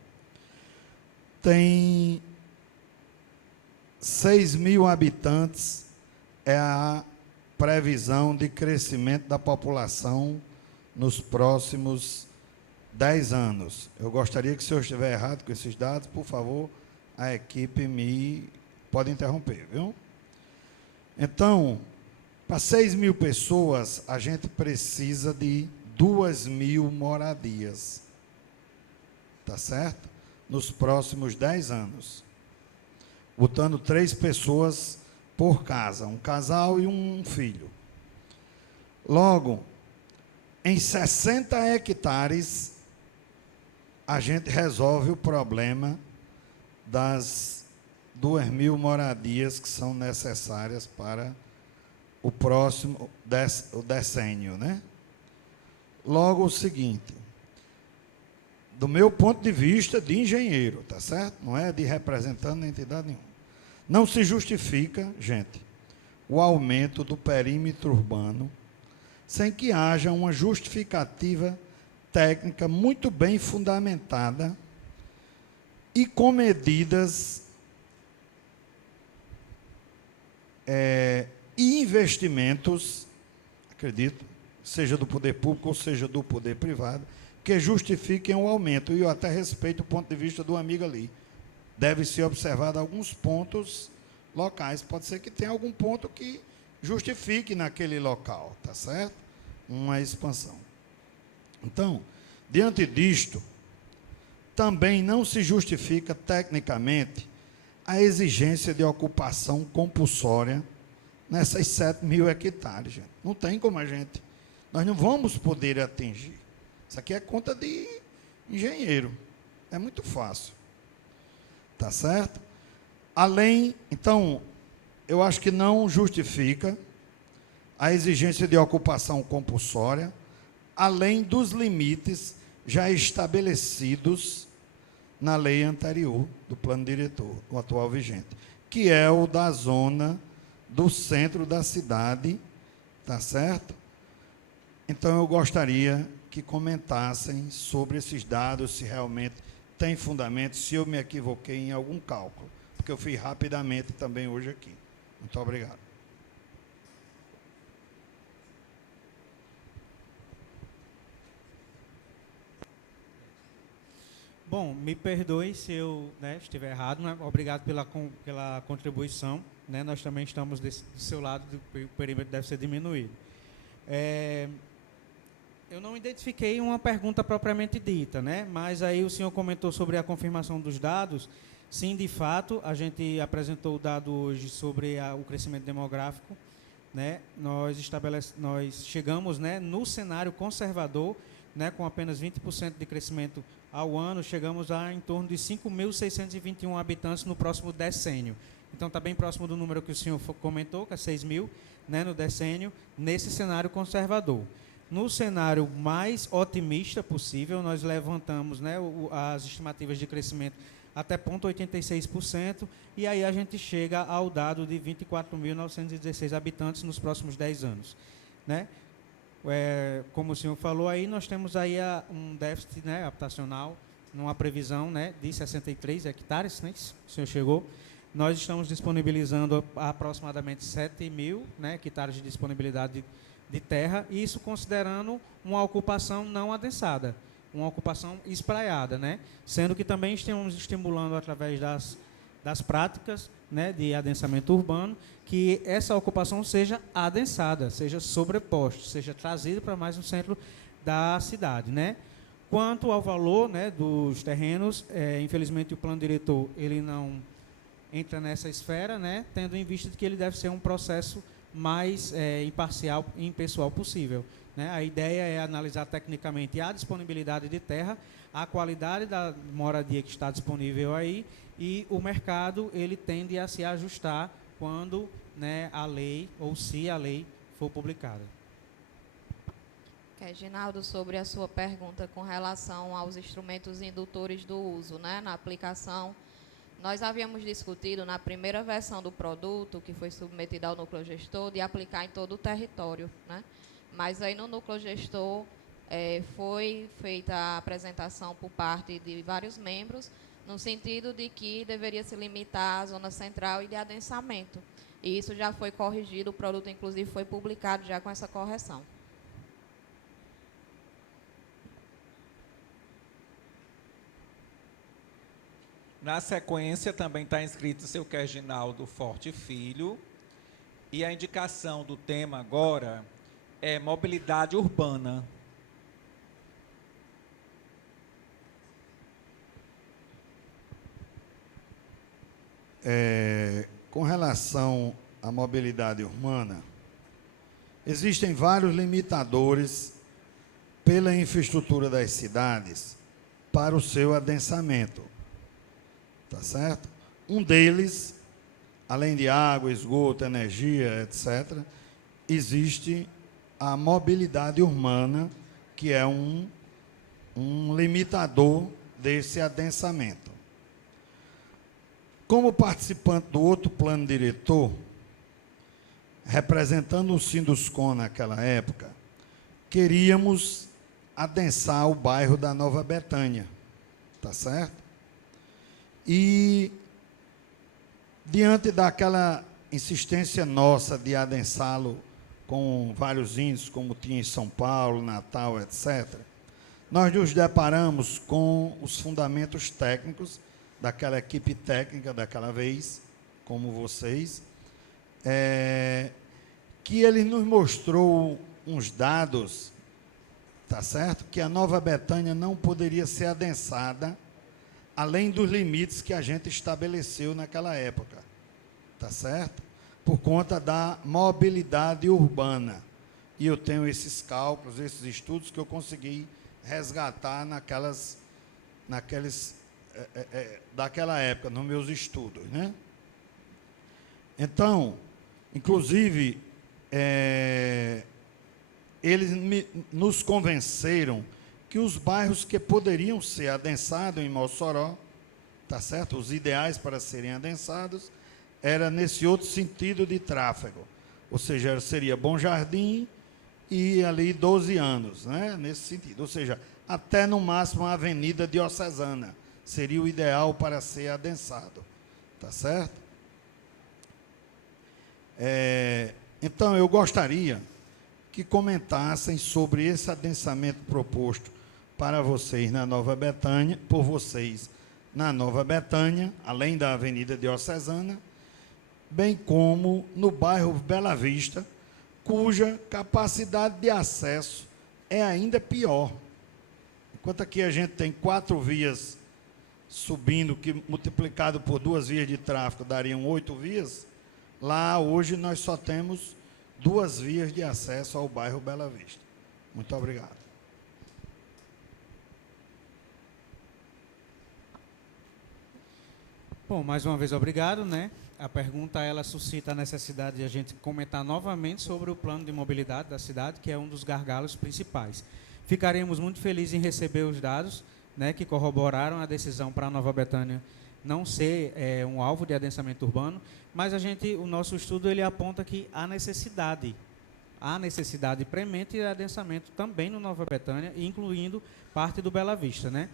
Tem 6.000 habitantes, é a previsão de crescimento da população nos próximos 10 anos. Eu gostaria que, se eu estiver errado com esses dados, por favor, a equipe pode interromper, viu? Então, para 6.000 pessoas, a gente precisa de 2.000 moradias, tá certo? Nos próximos 10 anos. Botando 3 pessoas por casa, um casal e um filho. Logo, em 60 hectares, a gente resolve o problema das 2.000 moradias que são necessárias para o próximo decênio, né? Logo, o seguinte, do meu ponto de vista de engenheiro, tá certo? Não é de representante de entidade nenhuma. Não se justifica, gente, o aumento do perímetro urbano sem que haja uma justificativa técnica muito bem fundamentada e com medidas e investimentos, acredito, seja do poder público ou seja do poder privado, que justifiquem o aumento. E eu até respeito o ponto de vista do amigo ali. Deve ser observado alguns pontos locais. Pode ser que tenha algum ponto que justifique naquele local, tá certo? Uma expansão. Então, diante disto, também não se justifica tecnicamente a exigência de ocupação compulsória nessas 7.000 hectares, gente. Não tem como nós não vamos poder atingir. Isso aqui é conta de engenheiro. É muito fácil. Tá certo? Então, eu acho que não justifica a exigência de ocupação compulsória, além dos limites já estabelecidos na lei anterior do plano diretor, o atual vigente, que é o da zona do centro da cidade, tá certo? Então, eu gostaria que comentassem sobre esses dados, se realmente tem fundamento, se eu me equivoquei em algum cálculo. porque eu fiz rapidamente também hoje aqui. Muito obrigado. Bom, me perdoe se eu estiver errado, né? Obrigado pela contribuição. Né? Nós também estamos do seu lado, o perímetro deve ser diminuído. Eu não identifiquei uma pergunta propriamente dita, né? Mas aí o senhor comentou sobre a confirmação dos dados. Sim, de fato, a gente apresentou o dado hoje sobre o crescimento demográfico. Né? Nós chegamos, né, no cenário conservador, né, com apenas 20% de crescimento ao ano, chegamos a em torno de 5.621 habitantes no próximo decênio. Então, está bem próximo do número que o senhor comentou, que é 6.000, né, no decênio, nesse cenário conservador. No cenário mais otimista possível, nós levantamos, né, as estimativas de crescimento até 0,86%, e aí a gente chega ao dado de 24.916 habitantes nos próximos 10 anos. Né? Como o senhor falou, aí nós temos aí um déficit, né, habitacional, numa previsão, né, de 63 hectares, né, o senhor chegou. Nós estamos disponibilizando aproximadamente 7.000, né, hectares de disponibilidade de terra, e isso considerando uma ocupação não adensada, uma ocupação espraiada, né, sendo que também estamos estimulando através das práticas, né, de adensamento urbano, que essa ocupação seja adensada, seja sobreposta, seja trazida para mais no centro da cidade, né. Quanto ao valor, né, dos terrenos, infelizmente o plano diretor ele não entra nessa esfera, né, tendo em vista que ele deve ser um processo mais imparcial e impessoal possível. Né? A ideia é analisar tecnicamente a disponibilidade de terra, a qualidade da moradia que está disponível aí, e o mercado ele tende a se ajustar quando, né, a lei, ou se a lei for publicada. Reginaldo, sobre a sua pergunta com relação aos instrumentos indutores do uso, né, na aplicação, nós havíamos discutido na primeira versão do produto, que foi submetida ao núcleo gestor, de aplicar em todo o território, né? Mas aí no núcleo gestor foi feita a apresentação por parte de vários membros, no sentido de que deveria se limitar à zona central e de adensamento. E isso já foi corrigido, o produto inclusive foi publicado já com essa correção. Na sequência, também está inscrito o seu Reginaldo Forte Filho. E a indicação do tema agora é mobilidade urbana. Com relação à mobilidade urbana, existem vários limitadores pela infraestrutura das cidades para o seu adensamento. Tá certo? Um deles, além de água, esgoto, energia, etc., existe a mobilidade urbana, que é um limitador desse adensamento. Como participante do outro plano diretor, representando o Sinduscon naquela época, queríamos adensar o bairro da Nova Betânia, tá certo? E, diante daquela insistência nossa de adensá-lo com vários índices, como tinha em São Paulo, Natal, etc., nós nos deparamos com os fundamentos técnicos daquela equipe técnica daquela vez, como vocês, que ele nos mostrou uns dados, tá certo? Que a Nova Betânia não poderia ser adensada além dos limites que a gente estabeleceu naquela época, tá certo? Por conta da mobilidade urbana. E eu tenho esses cálculos, esses estudos que eu consegui resgatar daquela época, nos meus estudos, né? Então, inclusive, eles nos convenceram que os bairros que poderiam ser adensados em Mossoró, tá certo? Os ideais para serem adensados, era nesse outro sentido de tráfego. Ou seja, seria Bom Jardim e ali 12 anos, né? Nesse sentido. Ou seja, até no máximo a Avenida Diocesana seria o ideal para ser adensado. Tá certo? Então, eu gostaria que comentassem sobre esse adensamento proposto para vocês na Nova Betânia, por vocês na Nova Betânia, além da Avenida Diocesana, bem como no bairro Bela Vista, cuja capacidade de acesso é ainda pior. Enquanto aqui a gente tem 4 vias subindo, que multiplicado por 2 vias de tráfego dariam 8 vias, lá hoje nós só temos 2 vias de acesso ao bairro Bela Vista. Muito obrigado. Bom, mais uma vez obrigado, né? A pergunta, ela suscita a necessidade de a gente comentar novamente sobre o plano de mobilidade da cidade, que é um dos gargalos principais. Ficaremos muito felizes em receber os dados, né, que corroboraram a decisão para a Nova Betânia não ser um alvo de adensamento urbano, mas o nosso estudo ele aponta que há necessidade premente de adensamento também no Nova Betânia, incluindo parte do Bela Vista, né?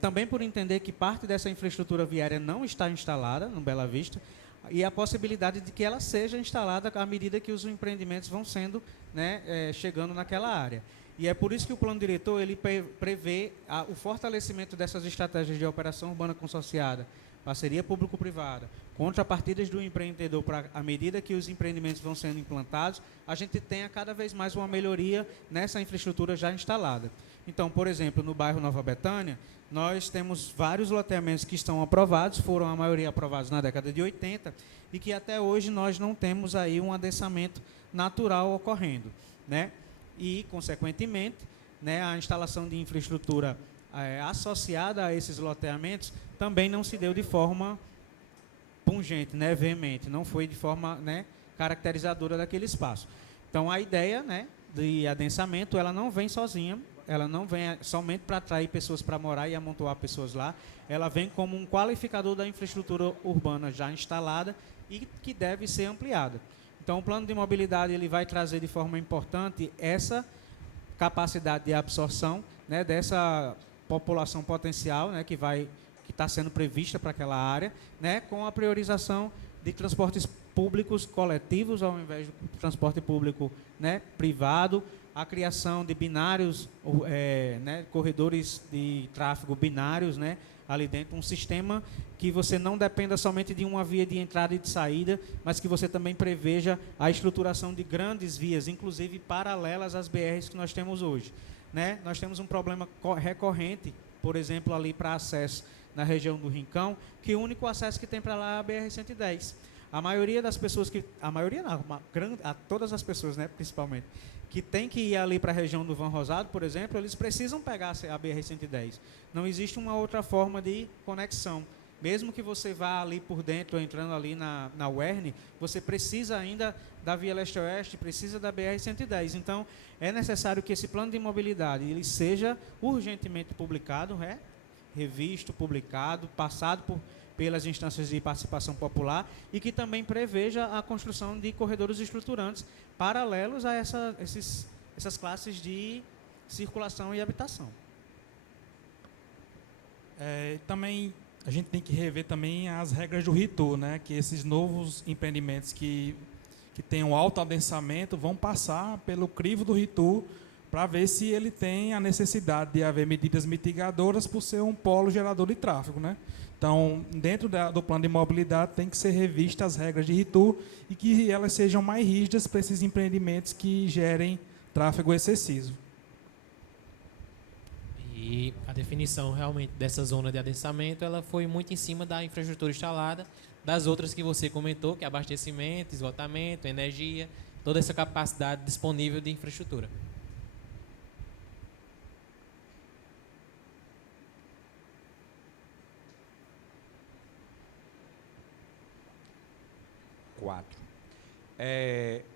Também por entender que parte dessa infraestrutura viária não está instalada no Bela Vista e a possibilidade de que ela seja instalada à medida que os empreendimentos vão sendo, né, chegando naquela área. E é por isso que o plano diretor ele prevê o fortalecimento dessas estratégias de operação urbana consorciada, parceria público-privada, contrapartidas do empreendedor para, à medida que os empreendimentos vão sendo implantados, a gente tenha cada vez mais uma melhoria nessa infraestrutura já instalada. Então, por exemplo, no bairro Nova Betânia, nós temos vários loteamentos que estão aprovados, foram a maioria aprovados na década de 80, e que até hoje nós não temos aí um adensamento natural ocorrendo, né? E, consequentemente, né, a instalação de infraestrutura associada a esses loteamentos também não se deu de forma pungente, né, veemente, não foi de forma, né, caracterizadora daquele espaço. Então, a ideia, né, de adensamento, ela não vem sozinha, ela não vem somente para atrair pessoas para morar e amontoar pessoas lá, ela vem como um qualificador da infraestrutura urbana já instalada e que deve ser ampliada. Então, o plano de mobilidade ele vai trazer de forma importante essa capacidade de absorção, né, dessa população potencial, né, que está sendo prevista para aquela área, né, com a priorização de transportes públicos coletivos ao invés do transporte público, né, privado, a criação de binários, né, corredores de tráfego binários, né, ali dentro, um sistema que você não dependa somente de uma via de entrada e de saída, mas que você também preveja a estruturação de grandes vias, inclusive paralelas às BRs que nós temos hoje, né? Nós temos um problema recorrente, por exemplo, ali para acesso na região do Rincão, que o único acesso que tem para lá é a BR-110. A maioria das pessoas todas as pessoas, né, principalmente, que tem que ir ali para a região do Van Rosado, por exemplo, eles precisam pegar a BR-110. Não existe uma outra forma de conexão. Mesmo que você vá ali por dentro, entrando ali na UERN, você precisa ainda da Via Leste-Oeste, precisa da BR-110. Então, é necessário que esse plano de mobilidade ele seja urgentemente publicado, revisto, publicado, passado pelas instâncias de participação popular e que também preveja a construção de corredores estruturantes paralelos a essas classes de circulação e habitação. Também a gente tem que rever também as regras do RITU, né? Que esses novos empreendimentos que tenham alto adensamento vão passar pelo crivo do RITU para ver se ele tem a necessidade de haver medidas mitigadoras por ser um polo gerador de tráfego, né? Então, dentro do plano de mobilidade, tem que ser revistas as regras de RITU e que elas sejam mais rígidas para esses empreendimentos que gerem tráfego excessivo. E a definição realmente dessa zona de adensamento, ela foi muito em cima da infraestrutura instalada, das outras que você comentou, que é abastecimento, esgotamento, energia, toda essa capacidade disponível de infraestrutura.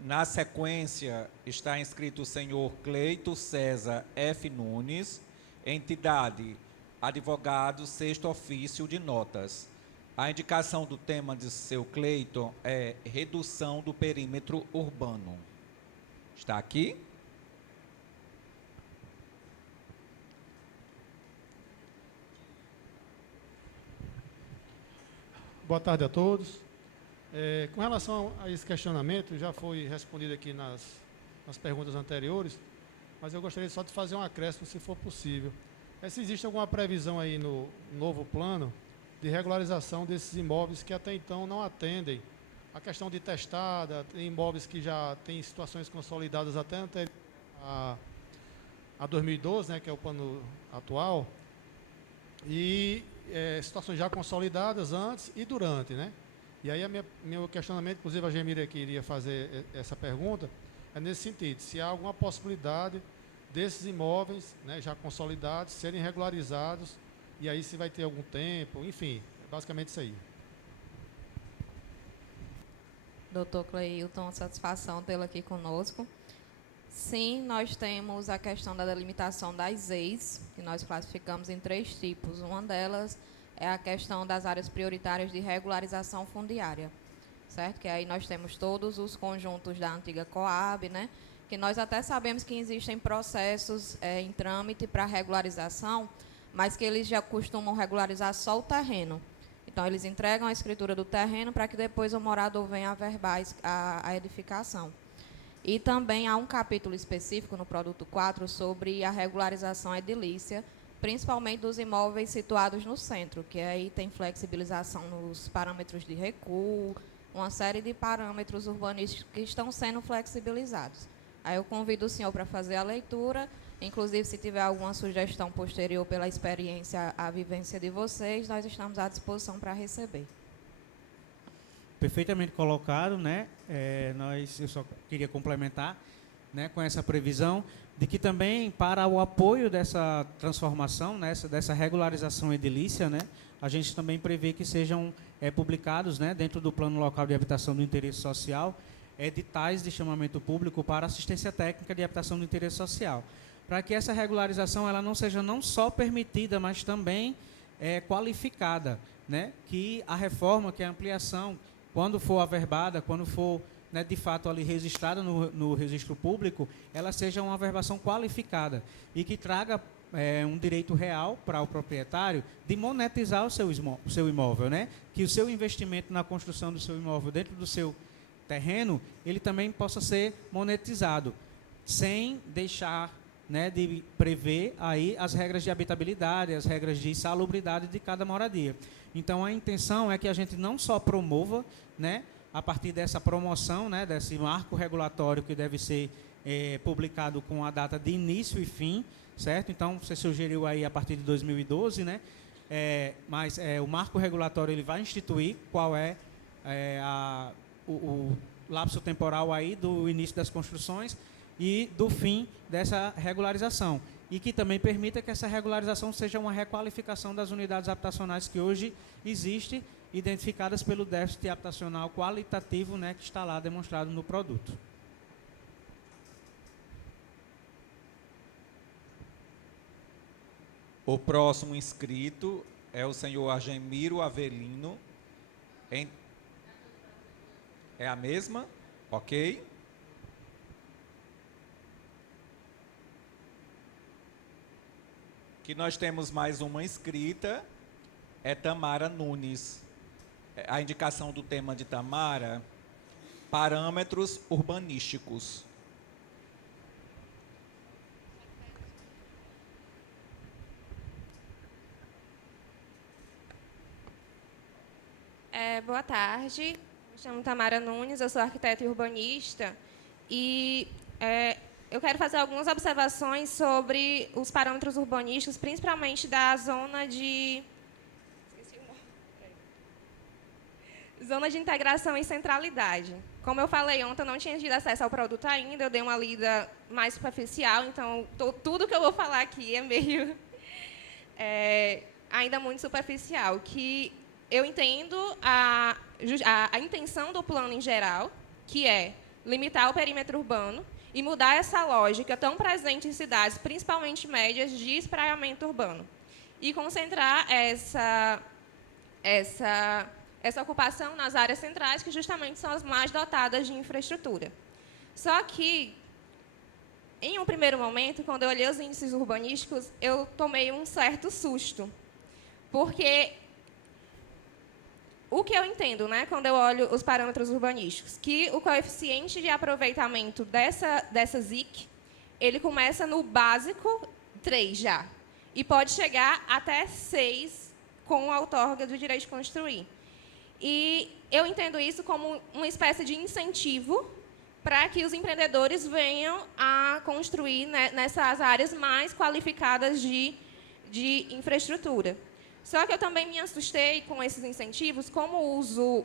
Na sequência, está inscrito o senhor Cleito César F. Nunes, entidade advogado, sexto ofício de notas. A indicação do tema de seu Cleiton é redução do perímetro urbano. Está aqui? Boa tarde a todos. Com relação a esse questionamento, já foi respondido aqui nas perguntas anteriores, mas eu gostaria só de fazer um acréscimo, se for possível. Se existe alguma previsão aí no novo plano de regularização desses imóveis que até então não atendem a questão de testada, tem imóveis que já têm situações consolidadas até anterior a 2012, né, que é o plano atual, e situações já consolidadas antes e durante, né? E aí meu questionamento, inclusive a Gemília que iria fazer essa pergunta, é nesse sentido, se há alguma possibilidade desses imóveis, né, já consolidados serem regularizados, e aí se vai ter algum tempo, enfim, basicamente isso aí. Doutor Cleilton, satisfação tê-lo aqui conosco. Sim, nós temos a questão da delimitação das EIs, que nós classificamos em 3 tipos. Uma delas é a questão das áreas prioritárias de regularização fundiária, certo? Que aí nós temos todos os conjuntos da antiga Coab, né? Que nós até sabemos que existem processos em trâmite para regularização, mas que eles já costumam regularizar só o terreno. Então, eles entregam a escritura do terreno para que depois o morador venha averbar a edificação. E também há um capítulo específico no produto 4 sobre a regularização edilícia, principalmente dos imóveis situados no centro, que aí tem flexibilização nos parâmetros de recuo, uma série de parâmetros urbanísticos que estão sendo flexibilizados. Aí eu convido o senhor para fazer a leitura, inclusive se tiver alguma sugestão posterior pela experiência, a vivência de vocês, nós estamos à disposição para receber. Perfeitamente colocado, né? Eu só queria complementar, né, com essa previsão de que também para o apoio dessa transformação, né, dessa regularização edilícia, né, a gente também prevê que sejam publicados, né, dentro do Plano Local de Habitação do Interesse Social, editais de chamamento público para assistência técnica de habitação do interesse social, para que essa regularização ela não seja não só permitida, mas também qualificada, né, que a reforma, que a ampliação, quando for averbada, quando for, né, de fato ali registrada no registro público, ela seja uma averbação qualificada e que traga um direito real para o proprietário de monetizar o seu imóvel, né? Que o seu investimento na construção do seu imóvel dentro do seu terreno, ele também possa ser monetizado, sem deixar, né, de prever aí as regras de habitabilidade, as regras de salubridade de cada moradia. Então, a intenção é que a gente não só promova, né, a partir dessa promoção, né, desse marco regulatório que deve ser publicado com a data de início e fim, certo? Então, você sugeriu aí a partir de 2012, né? Mas o marco regulatório ele vai instituir qual é o lapso temporal aí do início das construções e do fim dessa regularização. E que também permita que essa regularização seja uma requalificação das unidades habitacionais que hoje existem, identificadas pelo déficit habitacional qualitativo, né, que está lá demonstrado no produto. O próximo inscrito é o senhor Argemiro Avelino. É a mesma? Ok. Que nós temos mais uma inscrita, é Tamara Nunes. A indicação do tema de Tamara, parâmetros urbanísticos. Boa tarde, me chamo Tamara Nunes, eu sou arquiteta e urbanista e eu quero fazer algumas observações sobre os parâmetros urbanísticos, principalmente da zona de integração e centralidade. Como eu falei ontem, eu não tinha tido acesso ao produto ainda, eu dei uma lida mais superficial, então tudo que eu vou falar aqui é meio ainda muito superficial, que eu entendo a intenção do plano em geral, que é limitar o perímetro urbano e mudar essa lógica tão presente em cidades, principalmente médias, de espraiamento urbano. E concentrar essa ocupação nas áreas centrais, que justamente são as mais dotadas de infraestrutura. Só que, em um primeiro momento, quando eu olhei os índices urbanísticos, eu tomei um certo susto, porque o que eu entendo, né, quando eu olho os parâmetros urbanísticos, que o coeficiente de aproveitamento dessa ZIC, ele começa no básico 3 já, e pode chegar até 6 com a outorga do direito de construir. E eu entendo isso como uma espécie de incentivo para que os empreendedores venham a construir, né, nessas áreas mais qualificadas de infraestrutura. Só que eu também me assustei com esses incentivos, como o uso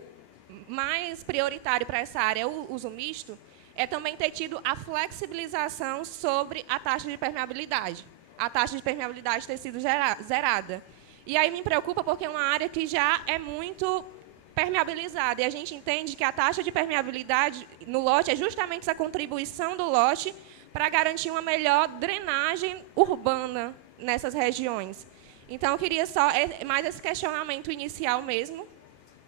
mais prioritário para essa área é o uso misto, é também ter tido a flexibilização sobre a taxa de permeabilidade. A taxa de permeabilidade ter sido zerada. E aí me preocupa porque é uma área que já é muito permeabilizada. E a gente entende que a taxa de permeabilidade no lote é justamente essa contribuição do lote para garantir uma melhor drenagem urbana nessas regiões. Então, eu queria só mais esse questionamento inicial mesmo.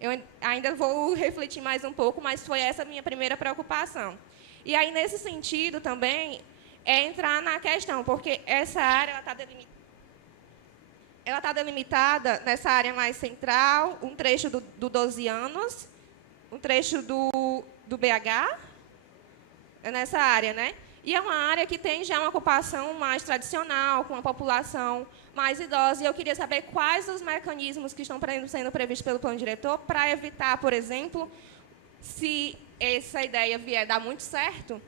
Eu ainda vou refletir mais um pouco, mas foi essa a minha primeira preocupação. E aí, nesse sentido, também, é entrar na questão, porque essa área ela está delimitada nessa área mais central, um trecho do 12 anos, um trecho do BH, é nessa área, né? E é uma área que tem já uma ocupação mais tradicional, com uma população mais idosa. E eu queria saber quais os mecanismos que estão sendo previstos pelo plano diretor para evitar, por exemplo, se essa ideia vier dar muito certo,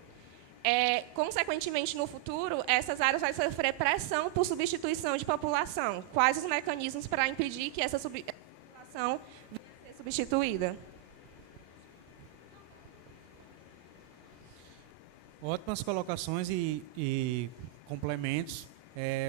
consequentemente, no futuro, essas áreas vão sofrer pressão por substituição de população. Quais os mecanismos para impedir que essa população venha a ser substituída? Ótimas colocações e complementos.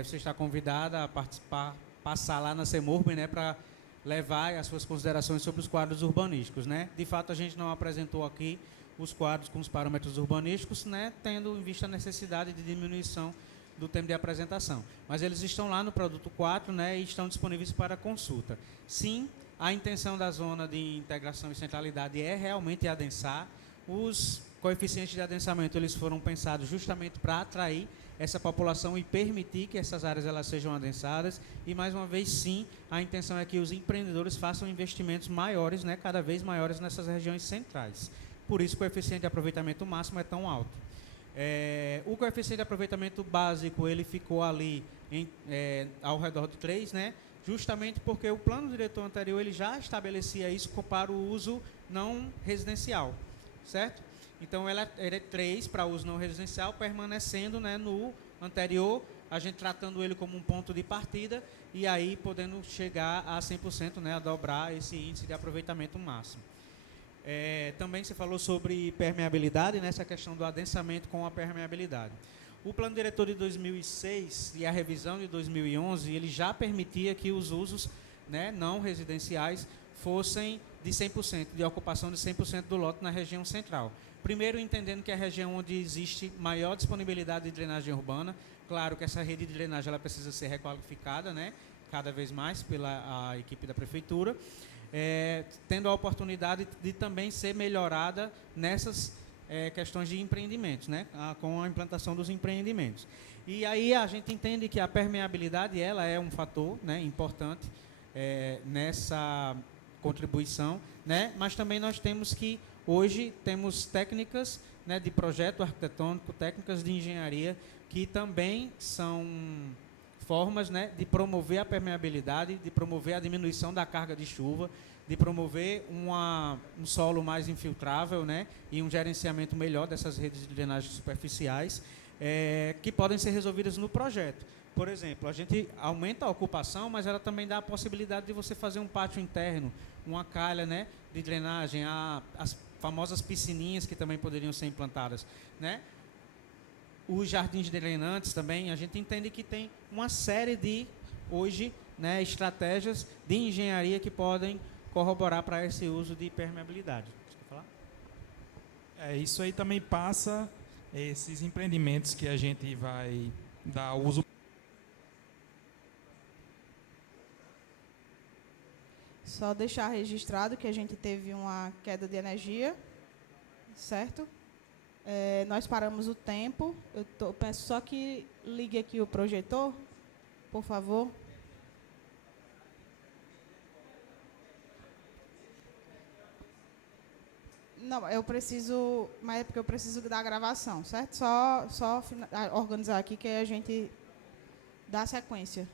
Você está convidada a participar, passar lá na CEMURB, né, para levar as suas considerações sobre os quadros urbanísticos, né? De fato, a gente não apresentou aqui os quadros com os parâmetros urbanísticos, né, tendo em vista a necessidade de diminuição do tempo de apresentação. Mas eles estão lá no produto 4, né, e estão disponíveis para consulta. Sim, a intenção da zona de integração e centralidade é realmente adensar. Os coeficientes de adensamento eles foram pensados justamente para atrair essa população e permitir que essas áreas elas sejam adensadas. E, mais uma vez, sim, a intenção é que os empreendedores façam investimentos maiores, né, cada vez maiores nessas regiões centrais. Por isso, o coeficiente de aproveitamento máximo é tão alto. O coeficiente de aproveitamento básico ele ficou ali ao redor de 3, né, justamente porque o plano diretor anterior ele já estabelecia isso para o uso não residencial, certo? Então, ela é 3 para uso não residencial, permanecendo, né, no anterior, a gente tratando ele como um ponto de partida e aí podendo chegar a 100%, né, a dobrar esse índice de aproveitamento máximo. Também você falou sobre permeabilidade, nessa questão do adensamento com a permeabilidade. O plano diretor de 2006 e a revisão de 2011, ele já permitia que os usos, né, não residenciais fossem de 100%, de ocupação de 100% do lote na região central. Primeiro, entendendo que é a região onde existe maior disponibilidade de drenagem urbana. Claro que essa rede de drenagem ela precisa ser requalificada, né, cada vez mais pela equipe da prefeitura, tendo a oportunidade de também ser melhorada nessas questões de empreendimentos, né, com a implantação dos empreendimentos. E aí a gente entende que a permeabilidade ela é um fator, né, importante nessa contribuição, né, mas também nós temos que hoje temos técnicas, né, de projeto arquitetônico, técnicas de engenharia, que também são formas, né, de promover a permeabilidade, de promover a diminuição da carga de chuva, de promover um solo mais infiltrável, né, e um gerenciamento melhor dessas redes de drenagem superficiais, que podem ser resolvidas no projeto. Por exemplo, a gente aumenta a ocupação, mas ela também dá a possibilidade de você fazer um pátio interno, uma calha, né, de drenagem, as famosas piscininhas que também poderiam ser implantadas, né? Os jardins drenantes também, a gente entende que tem uma série de, hoje, né, estratégias de engenharia que podem corroborar para esse uso de permeabilidade. Você quer falar? Isso aí também passa esses empreendimentos que a gente vai dar uso. Só deixar registrado que a gente teve uma queda de energia, certo? Nós paramos o tempo. Peço só que ligue aqui o projetor, por favor. Não, eu preciso, mas é porque eu preciso da gravação, certo? Só organizar aqui que aí a gente dá sequência.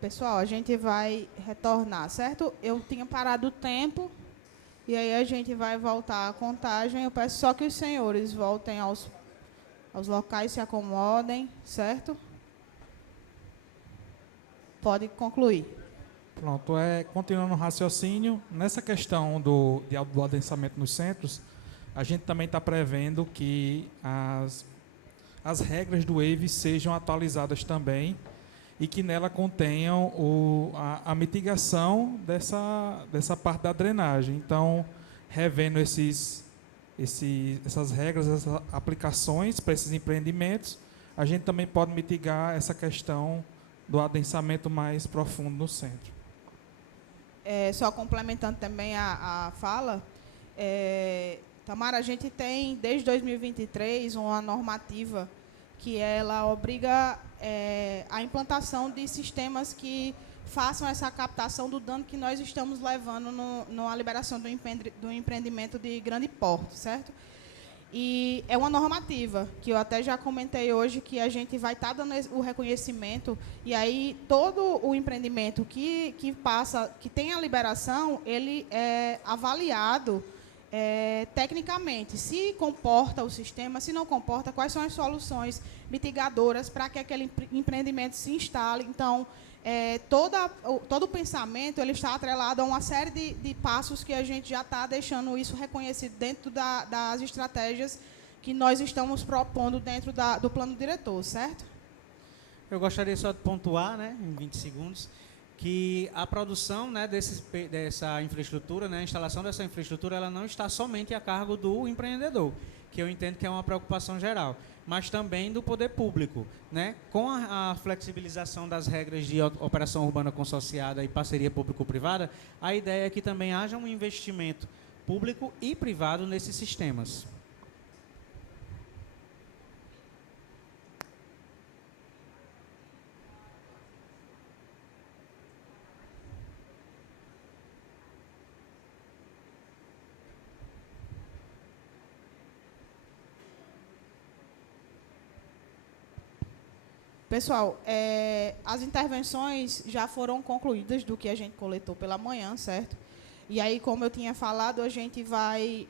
Pessoal, a gente vai retornar, certo? Eu tinha parado o tempo e aí a gente vai voltar a contagem. Eu peço só que os senhores voltem aos locais, se acomodem, certo? Pode concluir. Pronto, continuando o raciocínio, nessa questão do adensamento nos centros, a gente também está prevendo que as regras do WAVE sejam atualizadas também e que nela contenham a mitigação dessa parte da drenagem. Então, revendo essas regras, essas aplicações para esses empreendimentos, a gente também pode mitigar essa questão do adensamento mais profundo no centro. Só complementando também a fala, Tamara, a gente tem, desde 2023, uma normativa que ela obriga a implantação de sistemas que façam essa captação do dano que nós estamos levando na liberação do empreendimento de grande porte, certo? E é uma normativa, que eu até já comentei hoje, que a gente vai estar dando o reconhecimento, e aí todo o empreendimento que tem a liberação, ele é avaliado tecnicamente, se comporta o sistema, se não comporta, quais são as soluções mitigadoras para que aquele empreendimento se instale. Então, todo o pensamento ele está atrelado a uma série de passos que a gente já está deixando isso reconhecido dentro das estratégias que nós estamos propondo dentro do plano diretor, certo? Eu gostaria só de pontuar, né, em 20 segundos, que a produção, né, dessa infraestrutura, né, a instalação dessa infraestrutura, ela não está somente a cargo do empreendedor, que eu entendo que é uma preocupação geral, mas também do poder público, né? Com a flexibilização das regras de operação urbana consorciada e parceria público-privada, a ideia é que também haja um investimento público e privado nesses sistemas. Pessoal, as intervenções já foram concluídas do que a gente coletou pela manhã, certo? E aí, como eu tinha falado,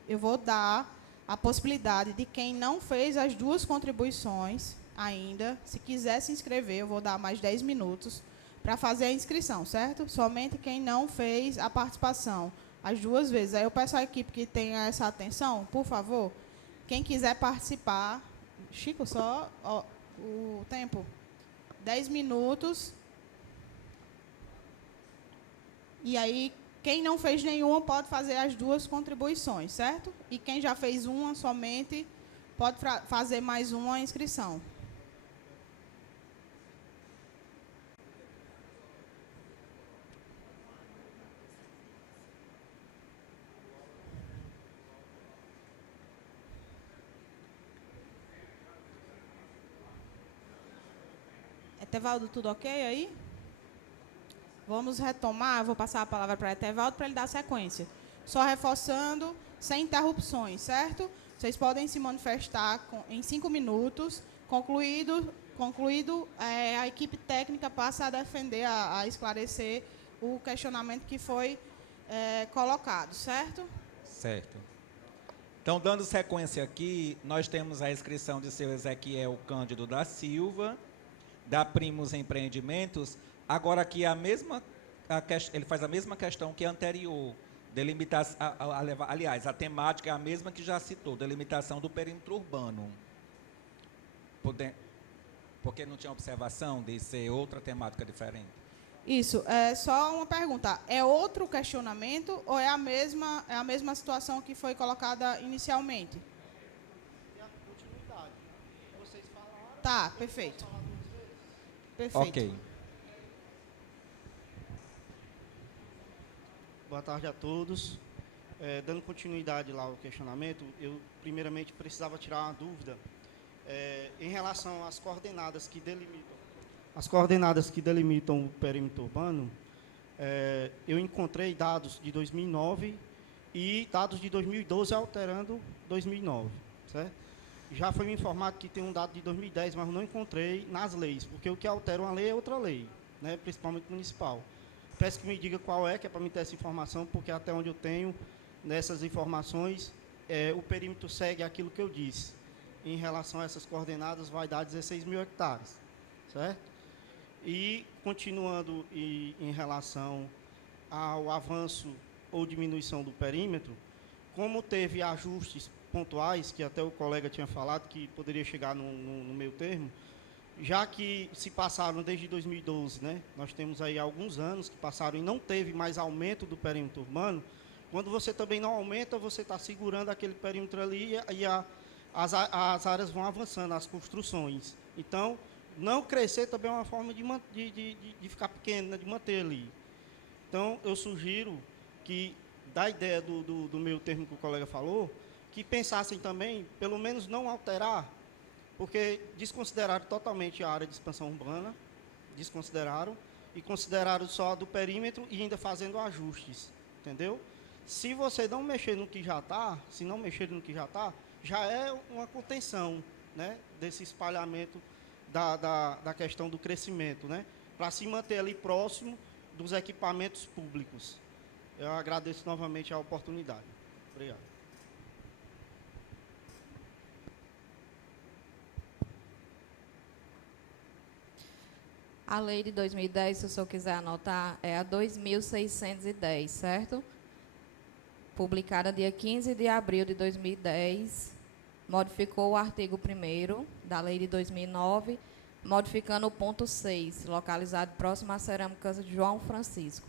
eu vou dar a possibilidade de quem não fez as 2 contribuições ainda, se quiser se inscrever, eu vou dar mais 10 minutos para fazer a inscrição, certo? Somente quem não fez a participação as 2 vezes. Aí eu peço à equipe que tenha essa atenção, por favor, quem quiser participar. Chico, só o tempo. 10 minutos. E aí, quem não fez nenhuma pode fazer as 2 contribuições, certo? E quem já fez uma somente pode fazer mais uma inscrição. Etevaldo, tudo ok aí? Vamos retomar, eu vou passar a palavra para Etevaldo para ele dar sequência. Só reforçando, sem interrupções, certo? Vocês podem se manifestar em 5 minutos. Concluído, a equipe técnica passa a defender, a esclarecer o questionamento que foi colocado, certo? Certo. Então, dando sequência aqui, nós temos a inscrição de seu Ezequiel Cândido da Silva, da Primos Empreendimentos. Agora aqui ele faz a mesma questão que a anterior, aliás, a temática é a mesma que já citou, delimitação do perímetro urbano. Porque não tinha observação de ser outra temática diferente? Isso, é só uma pergunta. É outro questionamento ou é a mesma situação que foi colocada inicialmente? Tá, perfeito. Perfeito. Ok. Boa tarde a todos. Dando continuidade lá ao questionamento, eu primeiramente precisava tirar uma dúvida em relação às coordenadas que delimitam o perímetro urbano. Eu encontrei dados de 2009 e dados de 2012 alterando 2009, certo? Já foi me informado que tem um dado de 2010, mas não encontrei nas leis, porque o que altera uma lei é outra lei, né, principalmente municipal. Peço que me diga qual que é para me ter essa informação, porque até onde eu tenho, nessas informações, o perímetro segue aquilo que eu disse. Em relação a essas coordenadas, vai dar 16 mil hectares, certo? E, continuando em relação ao avanço ou diminuição do perímetro, como teve ajustes pontuais, que até o colega tinha falado, que poderia chegar no meio termo, já que se passaram desde 2012, né, nós temos aí alguns anos que passaram e não teve mais aumento do perímetro urbano, quando você também não aumenta, você está segurando aquele perímetro ali e as áreas vão avançando, as construções. Então, não crescer também é uma forma de ficar pequeno, né, de manter ali. Então, eu sugiro que, da ideia do meio termo que o colega falou, que pensassem também, pelo menos não alterar, porque desconsideraram totalmente a área de expansão urbana, desconsideraram, e consideraram só do perímetro e ainda fazendo ajustes, entendeu? Se você não mexer no que já está, já é uma contenção, né, desse espalhamento da questão do crescimento, né, para se manter ali próximo dos equipamentos públicos. Eu agradeço novamente a oportunidade. Obrigado. A lei de 2010, se o senhor quiser anotar, é a 2.610, certo? Publicada dia 15 de abril de 2010, modificou o artigo 1º da lei de 2009, modificando o ponto 6, localizado próximo à cerâmica João Francisco.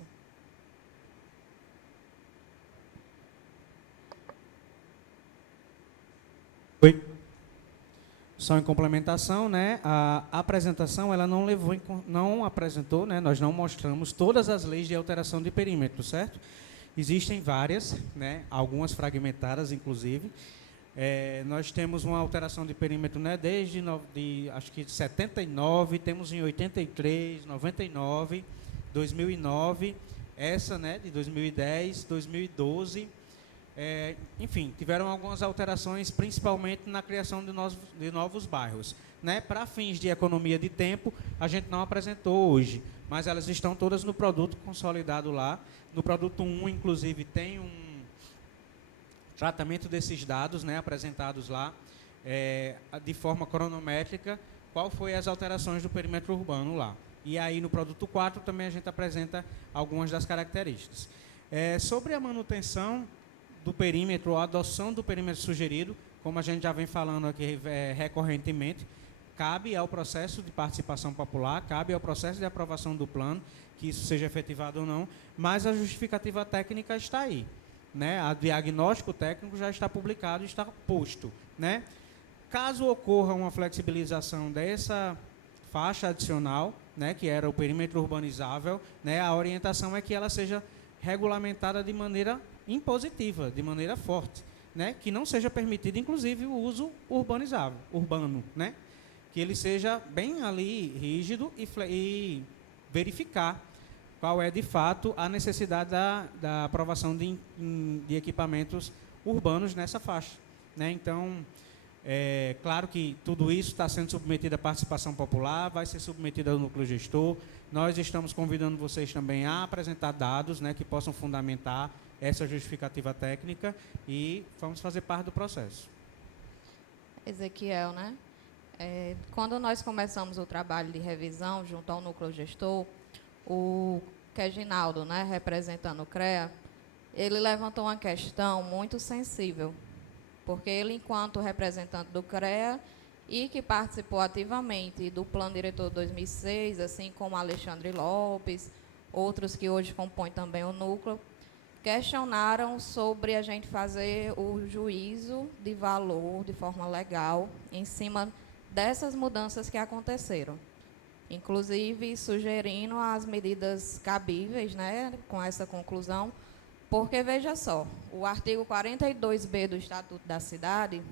Oi. Só em complementação, né, a apresentação ela não apresentou, né, nós não mostramos todas as leis de alteração de perímetro, certo? Existem várias, né, algumas fragmentadas, inclusive. Nós temos uma alteração de perímetro, né, desde acho que 79, temos em 83, 99, 2009, essa, né, de 2010, 2012. Enfim, tiveram algumas alterações, principalmente na criação de novos bairros. Né? Para fins de economia de tempo, a gente não apresentou hoje, mas elas estão todas no produto consolidado lá. No produto 1, inclusive, tem um tratamento desses dados, né, apresentados lá, de forma cronométrica, qual foi as alterações do perímetro urbano lá. E aí, no produto 4, também a gente apresenta algumas das características. Sobre a manutenção do perímetro, a adoção do perímetro sugerido, como a gente já vem falando aqui recorrentemente, cabe ao processo de participação popular, cabe ao processo de aprovação do plano, que isso seja efetivado ou não, mas a justificativa técnica está aí. Né? O diagnóstico técnico já está publicado, está posto. Né? Caso ocorra uma flexibilização dessa faixa adicional, né, que era o perímetro urbanizável, né, a orientação é que ela seja regulamentada de maneira impositiva, de maneira forte, né, que não seja permitido, inclusive, o uso urbano, né, que ele seja bem ali rígido e verificar qual é, de fato, a necessidade da aprovação de equipamentos urbanos nessa faixa. Né. Então, claro que tudo isso está sendo submetido à participação popular, vai ser submetido ao núcleo gestor. Nós estamos convidando vocês também a apresentar dados, né, que possam fundamentar essa justificativa técnica e vamos fazer parte do processo. Ezequiel, né? Quando nós começamos o trabalho de revisão junto ao núcleo gestor, o Reginaldo, né, representando o CREA, ele levantou uma questão muito sensível, porque ele, enquanto representante do CREA, e que participou ativamente do Plano Diretor 2006, assim como Alexandre Lopes, outros que hoje compõem também o núcleo, questionaram sobre a gente fazer o juízo de valor de forma legal em cima dessas mudanças que aconteceram. Inclusive, sugerindo as medidas cabíveis, né, com essa conclusão, porque, veja só, o artigo 42b do Estatuto da Cidade,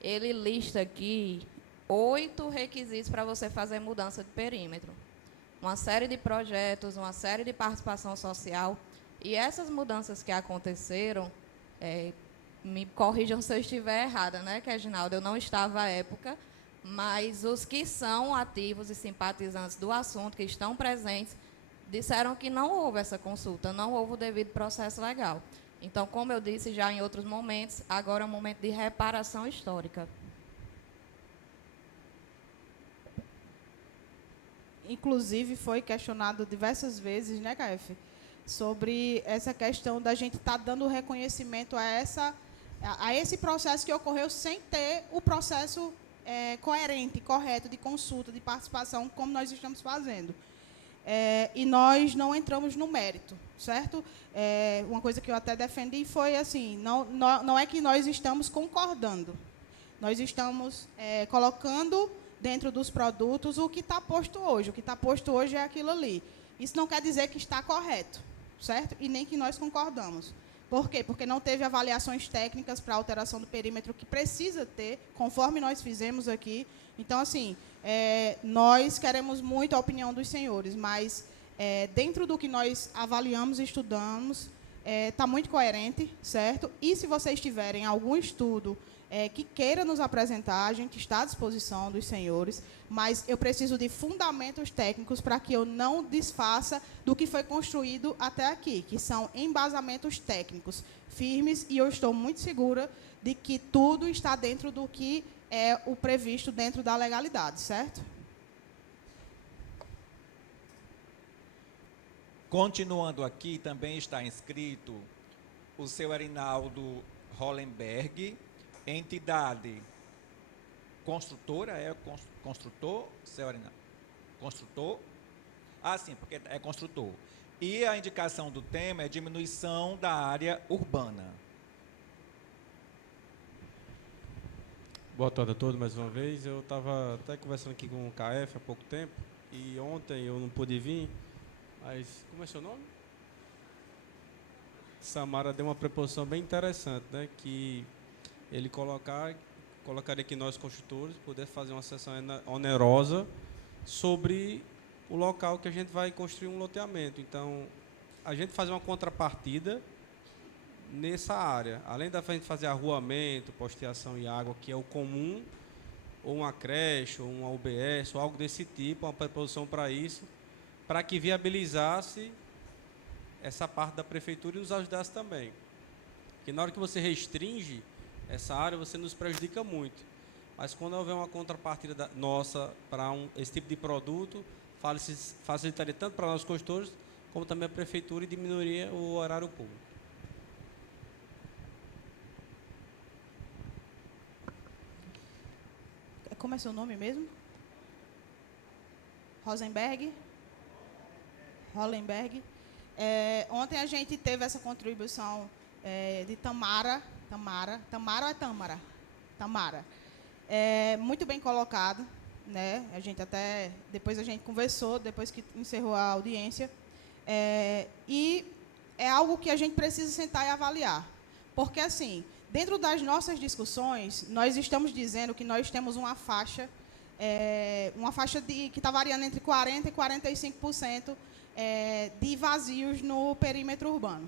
ele lista aqui 8 requisitos para você fazer mudança de perímetro. Uma série de projetos, uma série de participação social, e essas mudanças que aconteceram, me corrijam se eu estiver errada, né, que Reginaldo, eu não estava à época, mas os que são ativos e simpatizantes do assunto, que estão presentes, disseram que não houve essa consulta, não houve o devido processo legal. Então, como eu disse já em outros momentos, agora é um momento de reparação histórica. Inclusive, foi questionado diversas vezes, né, KF, sobre essa questão da gente estar dando reconhecimento a esse processo que ocorreu sem ter o processo coerente, correto, de consulta, de participação, como nós estamos fazendo. E nós não entramos no mérito, certo? Uma coisa que eu até defendi foi assim, não é que nós estamos concordando, nós estamos colocando dentro dos produtos o que está posto hoje. O que está posto hoje é aquilo ali. Isso não quer dizer que está correto, certo? E nem que nós concordamos. Por quê? Porque não teve avaliações técnicas para alteração do perímetro que precisa ter, conforme nós fizemos aqui. Então, assim, nós queremos muito a opinião dos senhores, mas dentro do que nós avaliamos e estudamos, está muito coerente, certo? E se vocês tiverem algum estudo que queira nos apresentar, a gente está à disposição dos senhores, mas eu preciso de fundamentos técnicos para que eu não desfaça do que foi construído até aqui, que são embasamentos técnicos firmes, e eu estou muito segura de que tudo está dentro do que é o previsto dentro da legalidade, certo? Continuando aqui, também está inscrito o seu Erinaldo Hollenberg, entidade construtora, construtor, seu Erinaldo? Construtor? Ah, sim, porque é construtor. E a indicação do tema é diminuição da área urbana. Boa tarde a todos mais uma vez. Eu estava até conversando aqui com o KF há pouco tempo, e ontem eu não pude vir, mas como é seu nome? Samara deu uma preposição bem interessante, né? Que ele colocaria que nós, construtores, pudéssemos fazer uma sessão onerosa sobre o local que a gente vai construir um loteamento. Então, a gente fazer uma contrapartida nessa área. Além da gente fazer arruamento, posteação e água, que é o comum, ou uma creche, ou uma UBS, ou algo desse tipo, uma preposição para isso, para que viabilizasse essa parte da prefeitura e nos ajudasse também. Porque na hora que você restringe essa área, você nos prejudica muito. Mas quando houver uma contrapartida nossa para esse tipo de produto, facilitaria tanto para nós construtores, como também a prefeitura, e diminuiria o horário público. Como é seu nome mesmo? Rosenberg? Hollenberg. Ontem a gente teve essa contribuição de Tamara ou é Tâmara? Tamara. Muito bem colocado, né? A gente até, depois a gente conversou, depois que encerrou a audiência, e é algo que a gente precisa sentar e avaliar. Porque, assim, dentro das nossas discussões, nós estamos dizendo que nós temos uma faixa que está variando entre 40% e 45% de vazios no perímetro urbano.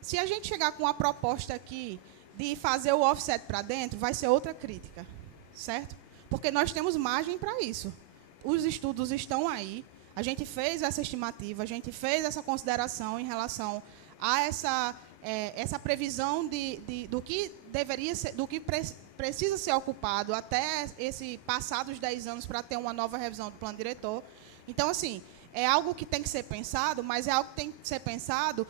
Se a gente chegar com uma proposta aqui de fazer o offset para dentro, vai ser outra crítica, certo? Porque nós temos margem para isso. Os estudos estão aí, a gente fez essa estimativa, a gente fez essa consideração em relação a essa previsão do que deveria ser, do que precisa ser ocupado até esse passados 10 anos para ter uma nova revisão do plano diretor. Então, assim, é algo que tem que ser pensado, mas é algo que tem que ser pensado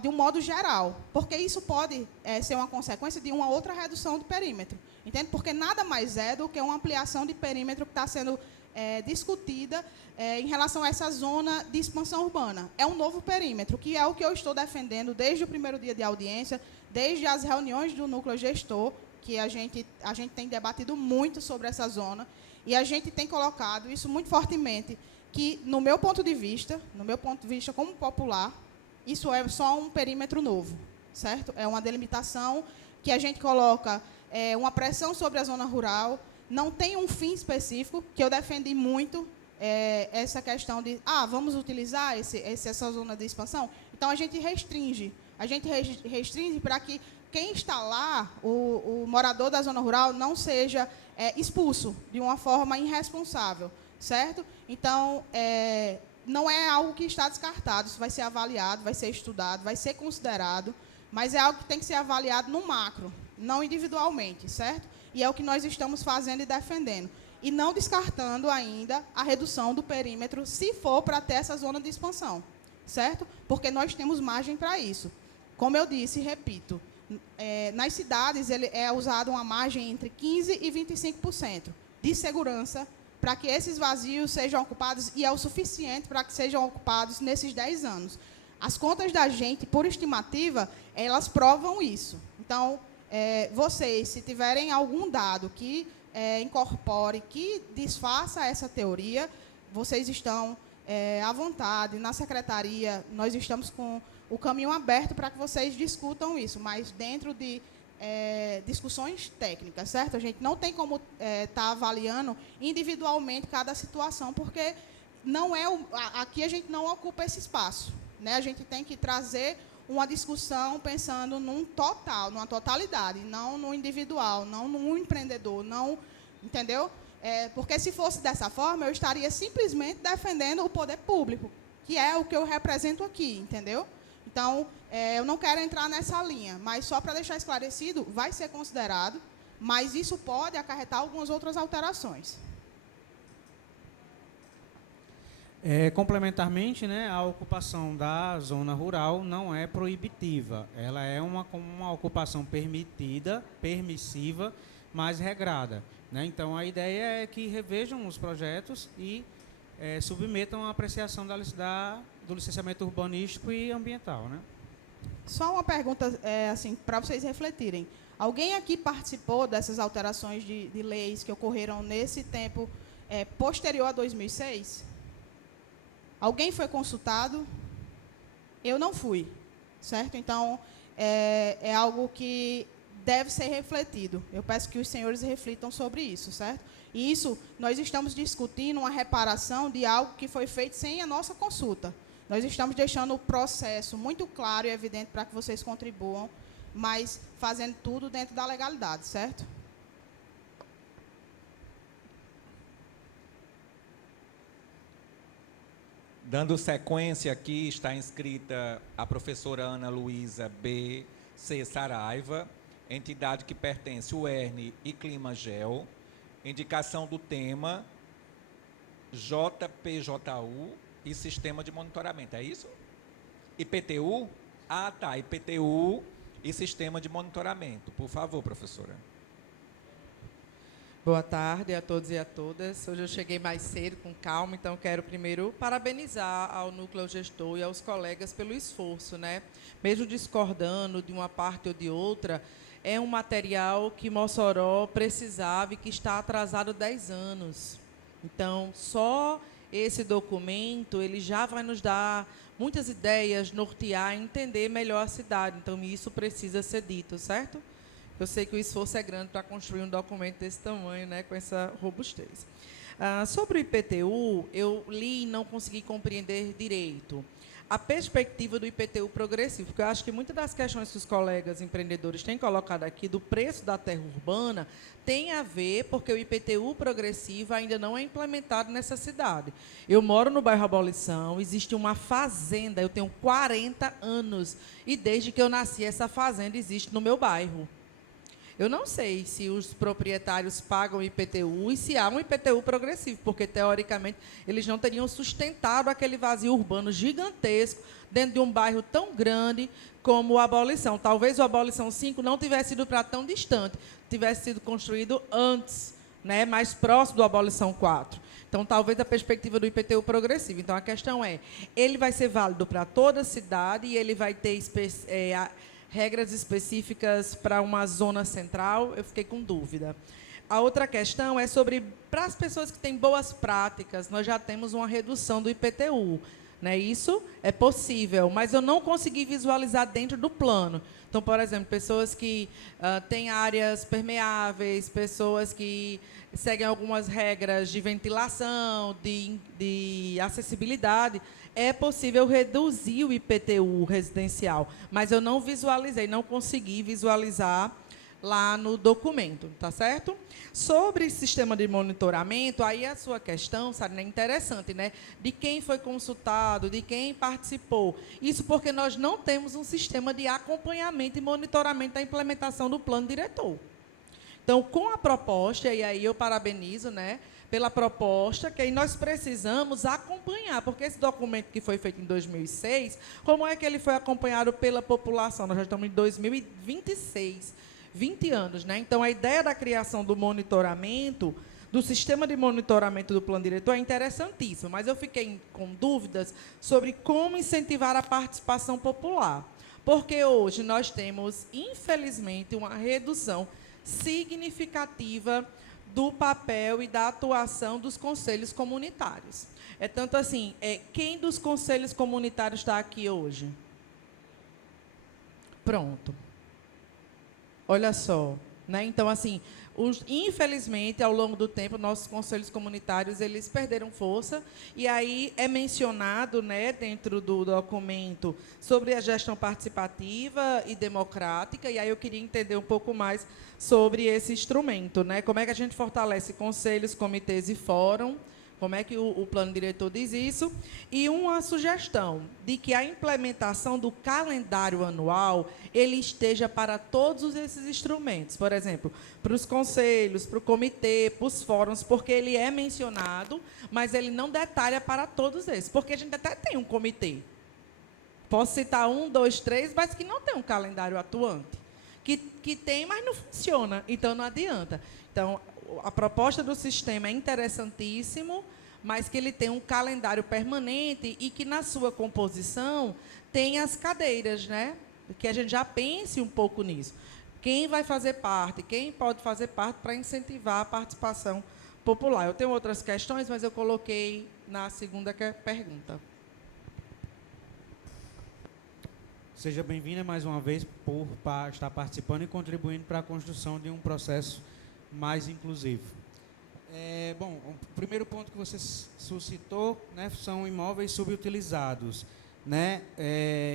de um modo geral, porque isso pode ser uma consequência de uma outra redução do perímetro, entende? Porque nada mais é do que uma ampliação de perímetro que está sendo discutida em relação a essa zona de expansão urbana. É um novo perímetro, que é o que eu estou defendendo desde o primeiro dia de audiência, desde as reuniões do núcleo gestor, que a gente tem debatido muito sobre essa zona, e a gente tem colocado isso muito fortemente, que, no meu ponto de vista como popular, isso é só um perímetro novo, certo? É uma delimitação que a gente coloca uma pressão sobre a zona rural, não tem um fim específico, que eu defendi muito essa questão de, vamos utilizar essa zona de expansão. Então, a gente restringe para que quem está lá, o morador da zona rural, não seja expulso de uma forma irresponsável, certo? Então, não é algo que está descartado, isso vai ser avaliado, vai ser estudado, vai ser considerado, mas é algo que tem que ser avaliado no macro, não individualmente, certo? E é o que nós estamos fazendo e defendendo. E não descartando ainda a redução do perímetro, se for para ter essa zona de expansão, certo? Porque nós temos margem para isso. Como eu disse e repito, nas cidades é usada uma margem entre 15% e 25% de segurança para que esses vazios sejam ocupados, e é o suficiente para que sejam ocupados nesses 10 anos. As contas da gente, por estimativa, elas provam isso. Então, vocês, se tiverem algum dado que incorpore, que desfaça essa teoria, vocês estão à vontade. Na secretaria, nós estamos com o caminho aberto para que vocês discutam isso, mas dentro de discussões técnicas, certo? A gente não tem como estar avaliando individualmente cada situação, porque não aqui a gente não ocupa esse espaço, né? A gente tem que trazer uma discussão pensando num total, numa totalidade, não no individual, não no empreendedor, não, entendeu? Porque se fosse dessa forma, eu estaria simplesmente defendendo o poder público, que é o que eu represento aqui, entendeu? Então, eu não quero entrar nessa linha, mas só para deixar esclarecido, vai ser considerado, mas isso pode acarretar algumas outras alterações. Complementarmente, né, a ocupação da zona rural não é proibitiva. Ela é uma ocupação permissiva, mas regrada, né? Então, a ideia é que revejam os projetos e submetam a apreciação do licenciamento urbanístico e ambiental, né? Só uma pergunta, assim, para vocês refletirem. Alguém aqui participou dessas alterações de leis que ocorreram nesse tempo posterior a 2006? Alguém foi consultado? Eu não fui, certo? Então, é algo que deve ser refletido. Eu peço que os senhores reflitam sobre isso, certo? E isso, nós estamos discutindo uma reparação de algo que foi feito sem a nossa consulta. Nós estamos deixando o processo muito claro e evidente para que vocês contribuam, mas fazendo tudo dentro da legalidade, certo? Dando sequência aqui, está inscrita a professora Ana Luísa B. C. Saraiva, entidade que pertence ao UERN e Climagel. Indicação do tema JPJU e Sistema de Monitoramento. É isso? IPTU? Ah, tá. IPTU e Sistema de Monitoramento. Por favor, professora. Boa tarde a todos e a todas. Hoje eu cheguei mais cedo, com calma, então quero primeiro parabenizar ao núcleo gestor e aos colegas pelo esforço, né? Mesmo discordando de uma parte ou de outra, é um material que Mossoró precisava e que está atrasado 10 anos. Então, só esse documento, ele já vai nos dar muitas ideias, nortear, entender melhor a cidade. Então, isso precisa ser dito, certo? Eu sei que o esforço é grande para construir um documento desse tamanho, né, com essa robustez. Sobre o IPTU, eu li e não consegui compreender direito a perspectiva do IPTU progressivo, porque eu acho que muitas das questões que os colegas empreendedores têm colocado aqui do preço da terra urbana tem a ver porque o IPTU progressivo ainda não é implementado nessa cidade. Eu moro no bairro Abolição, existe uma fazenda, eu tenho 40 anos, e desde que eu nasci, essa fazenda existe no meu bairro. Eu não sei se os proprietários pagam IPTU e se há um IPTU progressivo, porque, teoricamente, eles não teriam sustentado aquele vazio urbano gigantesco dentro de um bairro tão grande como o Abolição. Talvez o Abolição 5 não tivesse ido para tão distante, tivesse sido construído antes, né, mais próximo do Abolição 4. Então, talvez a perspectiva do IPTU progressivo. Então, a questão é, ele vai ser válido para toda a cidade e ele vai ter regras específicas para uma zona central? Eu fiquei com dúvida. A outra questão é sobre, para as pessoas que têm boas práticas, nós já temos uma redução do IPTU. Né? Isso é possível, mas eu não consegui visualizar dentro do plano. Então, por exemplo, pessoas que têm áreas permeáveis, pessoas que seguem algumas regras de ventilação, de acessibilidade, é possível reduzir o IPTU residencial, mas eu não visualizei, não consegui visualizar lá no documento, tá certo? Sobre sistema de monitoramento, aí a sua questão, Sarina, é interessante, né? De quem foi consultado, de quem participou. Isso porque nós não temos um sistema de acompanhamento e monitoramento da implementação do plano diretor. Então, com a proposta, e aí eu parabenizo, né, pela proposta, que aí nós precisamos acompanhar, porque esse documento que foi feito em 2006, como é que ele foi acompanhado pela população? Nós já estamos em 2026, 20 anos, né? Então, a ideia da criação do monitoramento, do sistema de monitoramento do plano diretor é interessantíssima, mas eu fiquei com dúvidas sobre como incentivar a participação popular, porque hoje nós temos, infelizmente, uma redução significativa do papel e da atuação dos conselhos comunitários. É tanto assim, quem dos conselhos comunitários está aqui hoje? Pronto. Olha só, né? Então, assim, infelizmente, ao longo do tempo, nossos conselhos comunitários, eles perderam força, e aí é mencionado, né, dentro do documento, sobre a gestão participativa e democrática, e aí eu queria entender um pouco mais sobre esse instrumento, né? Como é que a gente fortalece conselhos, comitês e fórum, como é que o plano diretor diz isso, e uma sugestão de que a implementação do calendário anual ele esteja para todos esses instrumentos, por exemplo, para os conselhos, para o comitê, para os fóruns, porque ele é mencionado, mas ele não detalha para todos esses, porque a gente até tem um comitê. Posso citar 1, 2, 3, mas que não tem um calendário atuante, que tem, mas não funciona, então não adianta. Então, a proposta do sistema é interessantíssimo, mas que ele tem um calendário permanente e que, na sua composição, tem as cadeiras, né? Que a gente já pense um pouco nisso. Quem vai fazer parte, quem pode fazer parte para incentivar a participação popular. Eu tenho outras questões, mas eu coloquei na segunda pergunta. Seja bem-vinda mais uma vez por estar participando e contribuindo para a construção de um processo mais inclusivo. Bom, o primeiro ponto que você suscitou, né, são imóveis subutilizados, né?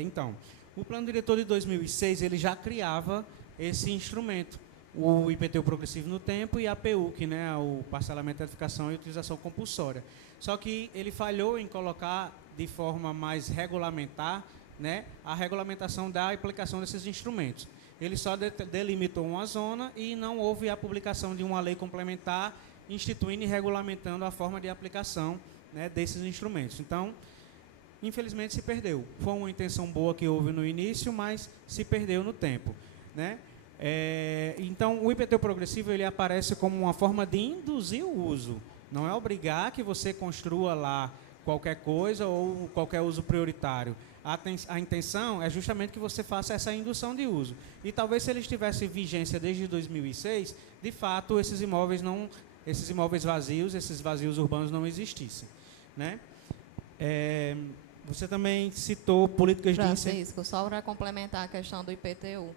Então, o plano diretor de 2006 ele já criava esse instrumento, o IPTU progressivo no tempo e a PUC, né, o parcelamento, edificação e utilização compulsória. Só que ele falhou em colocar de forma mais regulamentar, né, a regulamentação da aplicação desses instrumentos. Ele só delimitou uma zona e não houve a publicação de uma lei complementar instituindo e regulamentando a forma de aplicação, né, desses instrumentos. Então, infelizmente, se perdeu. Foi uma intenção boa que houve no início, mas se perdeu no tempo, né? Então, o IPTU progressivo ele aparece como uma forma de induzir o uso. Não é obrigar que você construa lá qualquer coisa ou qualquer uso prioritário. A intenção é justamente que você faça essa indução de uso. E talvez se eles tivessem vigência desde 2006, de fato, esses imóveis vazios, esses vazios urbanos não existissem, né? Você também citou políticas de incentivo. Francisco, só para complementar a questão do IPTU.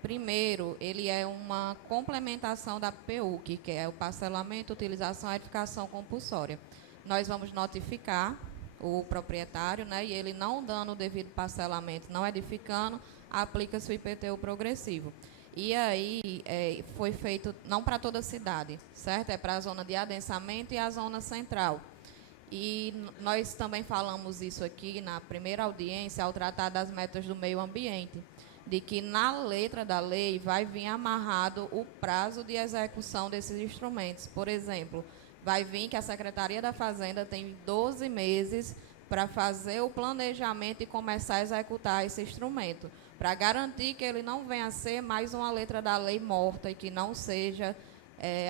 Primeiro, ele é uma complementação da PUC, que é o parcelamento, utilização e edificação compulsória. Nós vamos notificar o proprietário, né, e ele não dando o devido parcelamento, não edificando, aplica-se o IPTU progressivo. E aí foi feito, não para toda a cidade, certo? É para a zona de adensamento e a zona central. E nós também falamos isso aqui na primeira audiência, ao tratar das metas do meio ambiente, de que na letra da lei vai vir amarrado o prazo de execução desses instrumentos. Por exemplo, vai vir que a Secretaria da Fazenda tem 12 meses para fazer o planejamento e começar a executar esse instrumento, para garantir que ele não venha a ser mais uma letra da lei morta e que não seja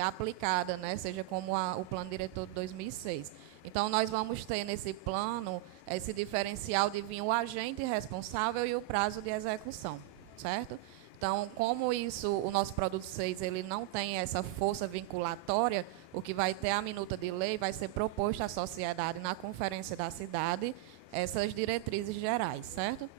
aplicada, né? Seja como o plano diretor de 2006. Então, nós vamos ter nesse plano esse diferencial de vir o agente responsável e o prazo de execução, certo? Então, como o nosso produto 6, ele não tem essa força vinculatória, o que vai ter a minuta de lei vai ser proposto à sociedade na conferência da cidade, essas diretrizes gerais, certo?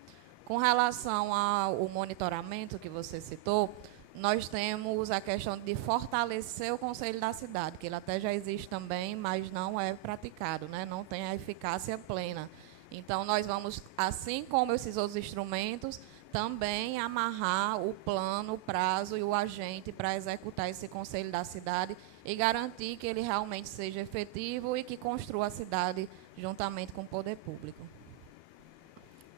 Com relação ao monitoramento que você citou, nós temos a questão de fortalecer o Conselho da Cidade, que ele até já existe também, mas não é praticado, né? Não tem a eficácia plena. Então, nós vamos, assim como esses outros instrumentos, também amarrar o plano, o prazo e o agente para executar esse Conselho da Cidade e garantir que ele realmente seja efetivo e que construa a cidade juntamente com o poder público.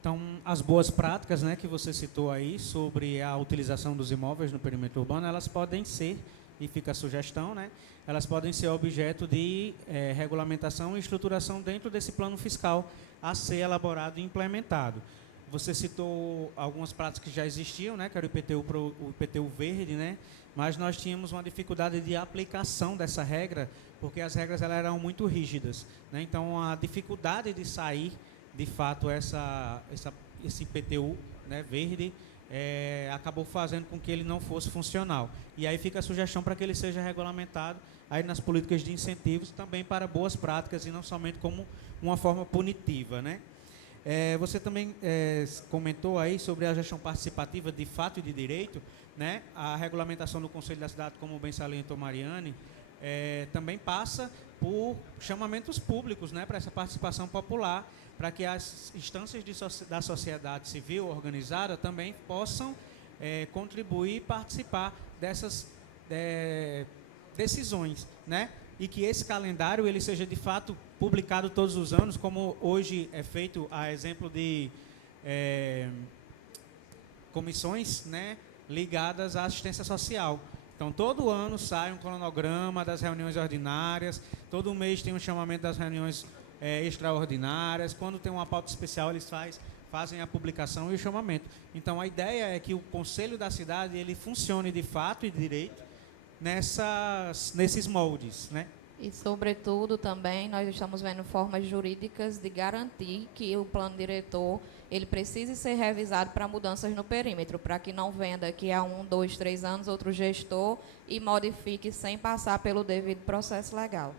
Então, as boas práticas, né, que você citou aí sobre a utilização dos imóveis no perímetro urbano, elas podem ser, e fica a sugestão, né, elas podem ser objeto de regulamentação e estruturação dentro desse plano fiscal a ser elaborado e implementado. Você citou algumas práticas que já existiam, né, que era o IPTU verde, né, mas nós tínhamos uma dificuldade de aplicação dessa regra, porque as regras elas eram muito rígidas, né, então a dificuldade de sair de fato esse IPTU, né, verde, acabou fazendo com que ele não fosse funcional. E aí fica a sugestão para que ele seja regulamentado aí nas políticas de incentivos também para boas práticas e não somente como uma forma punitiva, né? Você também comentou aí sobre a gestão participativa de fato e de direito, né? A regulamentação do Conselho da Cidade, como bem salientou Mariane, também passa por chamamentos públicos, né, para essa participação popular, para que as instâncias da sociedade civil organizada também possam contribuir e participar dessas decisões, né? E que esse calendário ele seja de fato publicado todos os anos, como hoje é feito a exemplo de comissões, né, ligadas à assistência social. Então, todo ano sai um cronograma das reuniões ordinárias, todo mês tem um chamamento das reuniões extraordinárias, quando tem uma pauta especial eles fazem a publicação e o chamamento. Então, a ideia é que o Conselho da Cidade ele funcione de fato e de direito nesses moldes, né? E, sobretudo, também, nós estamos vendo formas jurídicas de garantir que o plano diretor ele precise ser revisado para mudanças no perímetro, para que não venha daqui a 1, 2, 3 anos outro gestor e modifique sem passar pelo devido processo legal.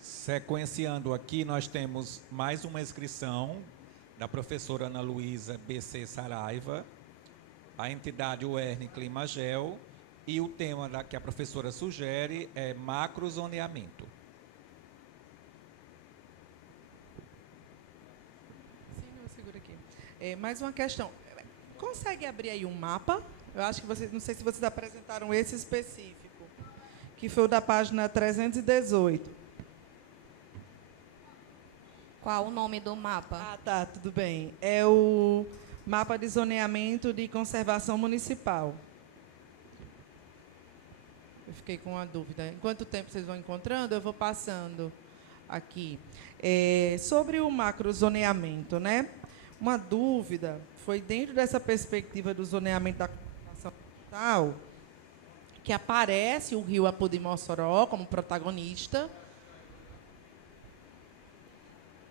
Sequenciando aqui, nós temos mais uma inscrição da professora Ana Luísa B.C. Saraiva, a entidade UERN Climagel, e o tema que a professora sugere é macrozoneamento. Sim, eu seguro aqui. Mais uma questão. Consegue abrir aí um mapa? Eu acho que vocês, não sei se vocês apresentaram esse específico, que foi o da página 318. Qual o nome do mapa? Ah, tá, tudo bem. É o mapa de zoneamento de conservação municipal. Eu fiquei com uma dúvida. Em quanto tempo vocês vão encontrando, eu vou passando aqui. Sobre o macrozoneamento, né? Uma dúvida foi dentro dessa perspectiva do zoneamento da conservação ambiental, que aparece o rio Apu de Mossoró como protagonista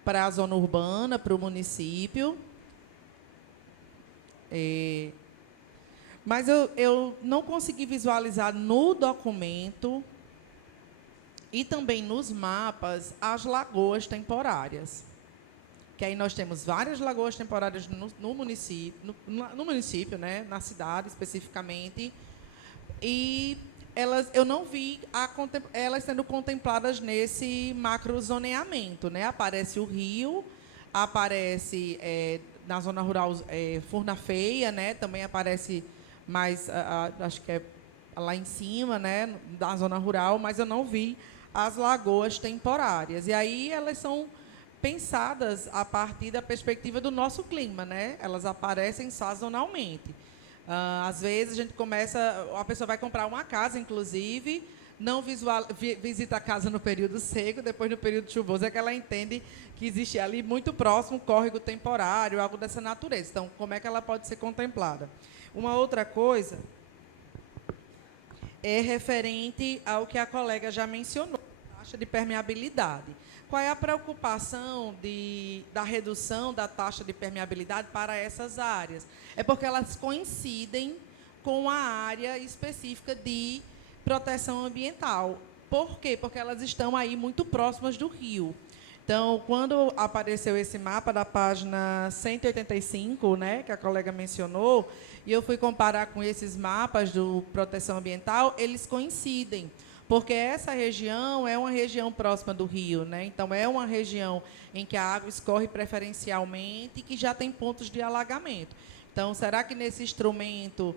para a zona urbana, para o município. Mas eu não consegui visualizar no documento e também nos mapas as lagoas temporárias. Que aí nós temos várias lagoas temporárias no município, né, na cidade especificamente, e eu não vi elas sendo contempladas nesse macrozoneamento, né? Aparece o rio, aparece na zona rural Furna Feia, né? Também aparece mais, acho que é lá em cima, né? Da zona rural, mas eu não vi as lagoas temporárias. E aí elas são pensadas a partir da perspectiva do nosso clima, né? Elas aparecem sazonalmente. Às vezes a pessoa vai comprar uma casa, inclusive, não visita a casa no período seco, depois no período chuvoso é que ela entende que existe ali muito próximo um córrego temporário, algo dessa natureza. Então, como é que ela pode ser contemplada? Uma outra coisa é referente ao que a colega já mencionou, a taxa de permeabilidade. Qual é a preocupação da redução da taxa de permeabilidade para essas áreas? É porque elas coincidem com a área específica de proteção ambiental. Por quê? Porque elas estão aí muito próximas do rio. Então, quando apareceu esse mapa da página 185, né, que a colega mencionou, e eu fui comparar com esses mapas do proteção ambiental, eles coincidem. Porque essa região é uma região próxima do rio, né? Então, é uma região em que a água escorre preferencialmente e que já tem pontos de alagamento. Então, será que nesse instrumento,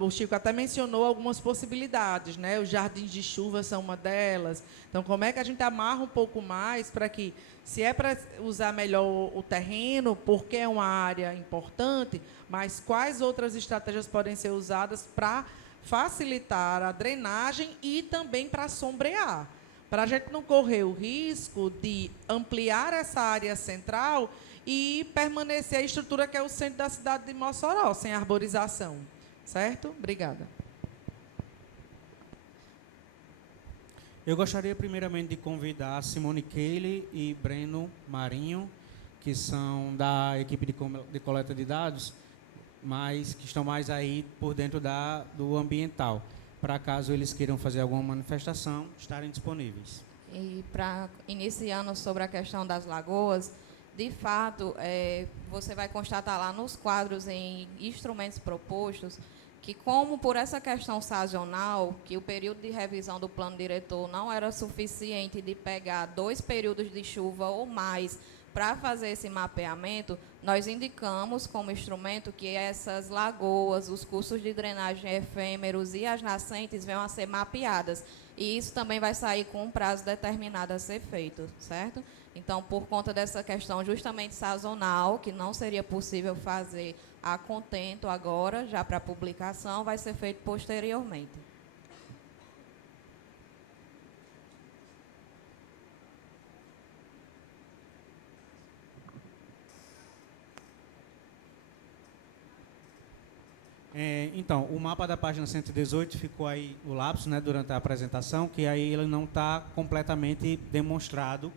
o Chico até mencionou algumas possibilidades, né? Os jardins de chuva são uma delas. Então, como é que a gente amarra um pouco mais para que, se é para usar melhor o terreno, porque é uma área importante, mas quais outras estratégias podem ser usadas para facilitar a drenagem e também para sombrear, para a gente não correr o risco de ampliar essa área central e permanecer a estrutura que é o centro da cidade de Mossoró, sem arborização. Certo? Obrigada. Eu gostaria primeiramente de convidar Simone Keile e Breno Marinho, que são da equipe de coleta de dados, mas que estão mais aí por dentro do ambiental, para caso eles queiram fazer alguma manifestação, estarem disponíveis. E iniciando sobre a questão das lagoas, de fato, você vai constatar lá nos quadros em instrumentos propostos que, como por essa questão sazonal, que o período de revisão do plano diretor não era suficiente de pegar 2 períodos de chuva ou mais para fazer esse mapeamento, nós indicamos como instrumento que essas lagoas, os cursos de drenagem efêmeros e as nascentes venham a ser mapeadas. E isso também vai sair com um prazo determinado a ser feito, certo? Então, por conta dessa questão justamente sazonal, que não seria possível fazer a contento agora, já para publicação, vai ser feito posteriormente. Então, o mapa da página 118 ficou aí o lapso, né, durante a apresentação, que aí ele não está completamente demonstrado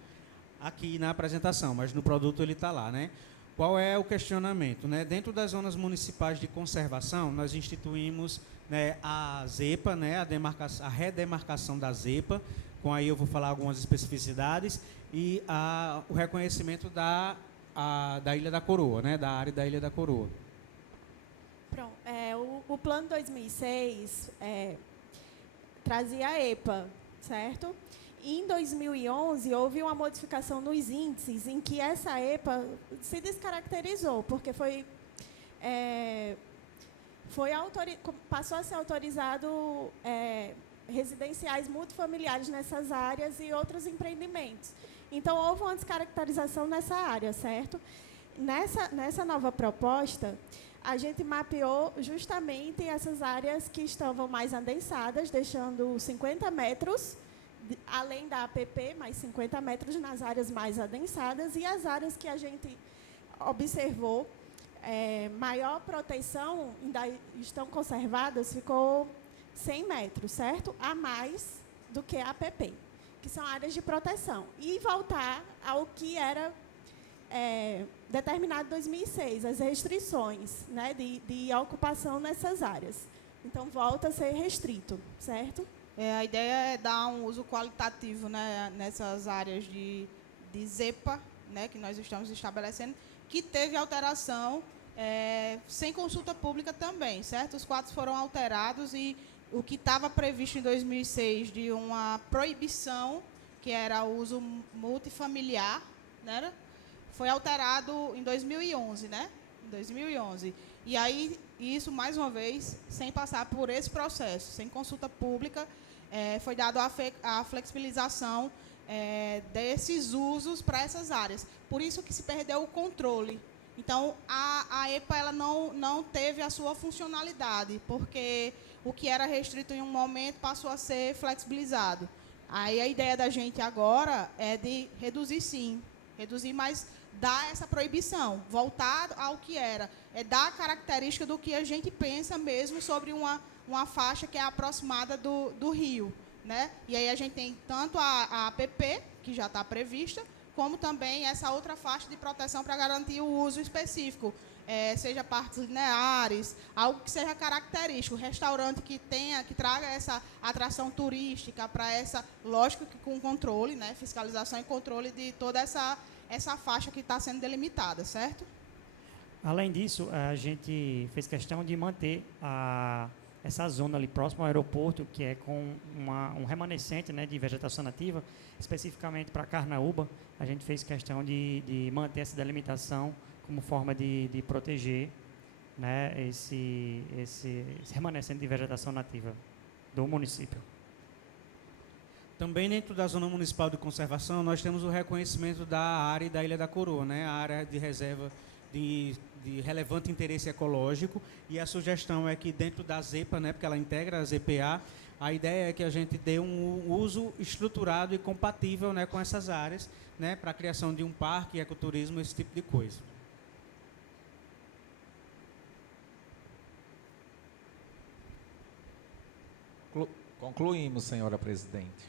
aqui na apresentação, mas no produto ele está lá, né? Qual é o questionamento, né? Dentro das zonas municipais de conservação, nós instituímos, né, a ZEPA, né, a redemarcação da ZEPA, com aí eu vou falar algumas especificidades, e o reconhecimento da Ilha da Coroa, né, da área da Ilha da Coroa. Pronto, o plano 2006 trazia a EPA, certo? E em 2011 houve uma modificação nos índices em que essa EPA se descaracterizou, porque passou a ser autorizado residenciais multifamiliares nessas áreas e outros empreendimentos. Então, houve uma descaracterização nessa área, certo? Nessa nova proposta, a gente mapeou justamente essas áreas que estavam mais adensadas, deixando 50 metros, além da APP, mais 50 metros nas áreas mais adensadas, e as áreas que a gente observou maior proteção, ainda estão conservadas, ficou 100 metros, certo? A mais do que a APP, que são áreas de proteção. E voltar ao que era determinado em 2006, as restrições, né, de ocupação nessas áreas. Então, volta a ser restrito, certo? A ideia é dar um uso qualitativo, né, nessas áreas de ZEPA, né, que nós estamos estabelecendo, que teve alteração sem consulta pública também, certo? Os quadros foram alterados e o que estava previsto em 2006 de uma proibição, que era o uso multifamiliar, né, foi alterado em 2011, né? Em 2011. E aí, isso, mais uma vez, sem passar por esse processo, sem consulta pública, foi dado a flexibilização desses usos para essas áreas. Por isso que se perdeu o controle. Então, a EPA ela não teve a sua funcionalidade, porque o que era restrito em um momento passou a ser flexibilizado. Aí a ideia da gente agora é de reduzir, sim, reduzir, mas dar essa proibição, voltar ao que era, dar a característica do que a gente pensa mesmo sobre uma faixa que é aproximada do rio, né? E aí a gente tem tanto a APP, que já está prevista, como também essa outra faixa de proteção para garantir o uso específico, seja partes lineares, algo que seja característico, restaurante que traga essa atração turística para essa, lógico que com controle, né, fiscalização e controle de toda essa faixa que está sendo delimitada, certo? Além disso, a gente fez questão de manter essa zona ali próxima ao aeroporto, que é com um remanescente, né, de vegetação nativa, especificamente para Carnaúba. A gente fez questão de manter essa delimitação como forma de proteger, né, esse remanescente de vegetação nativa do município. Também dentro da Zona Municipal de Conservação, nós temos o reconhecimento da área da Ilha da Coroa, né, a área de reserva de relevante interesse ecológico, e a sugestão é que dentro da ZEPA, né, porque ela integra a ZPA, a ideia é que a gente dê um uso estruturado e compatível, né, com essas áreas, né, para a criação de um parque, ecoturismo, esse tipo de coisa. Concluímos, senhora presidente.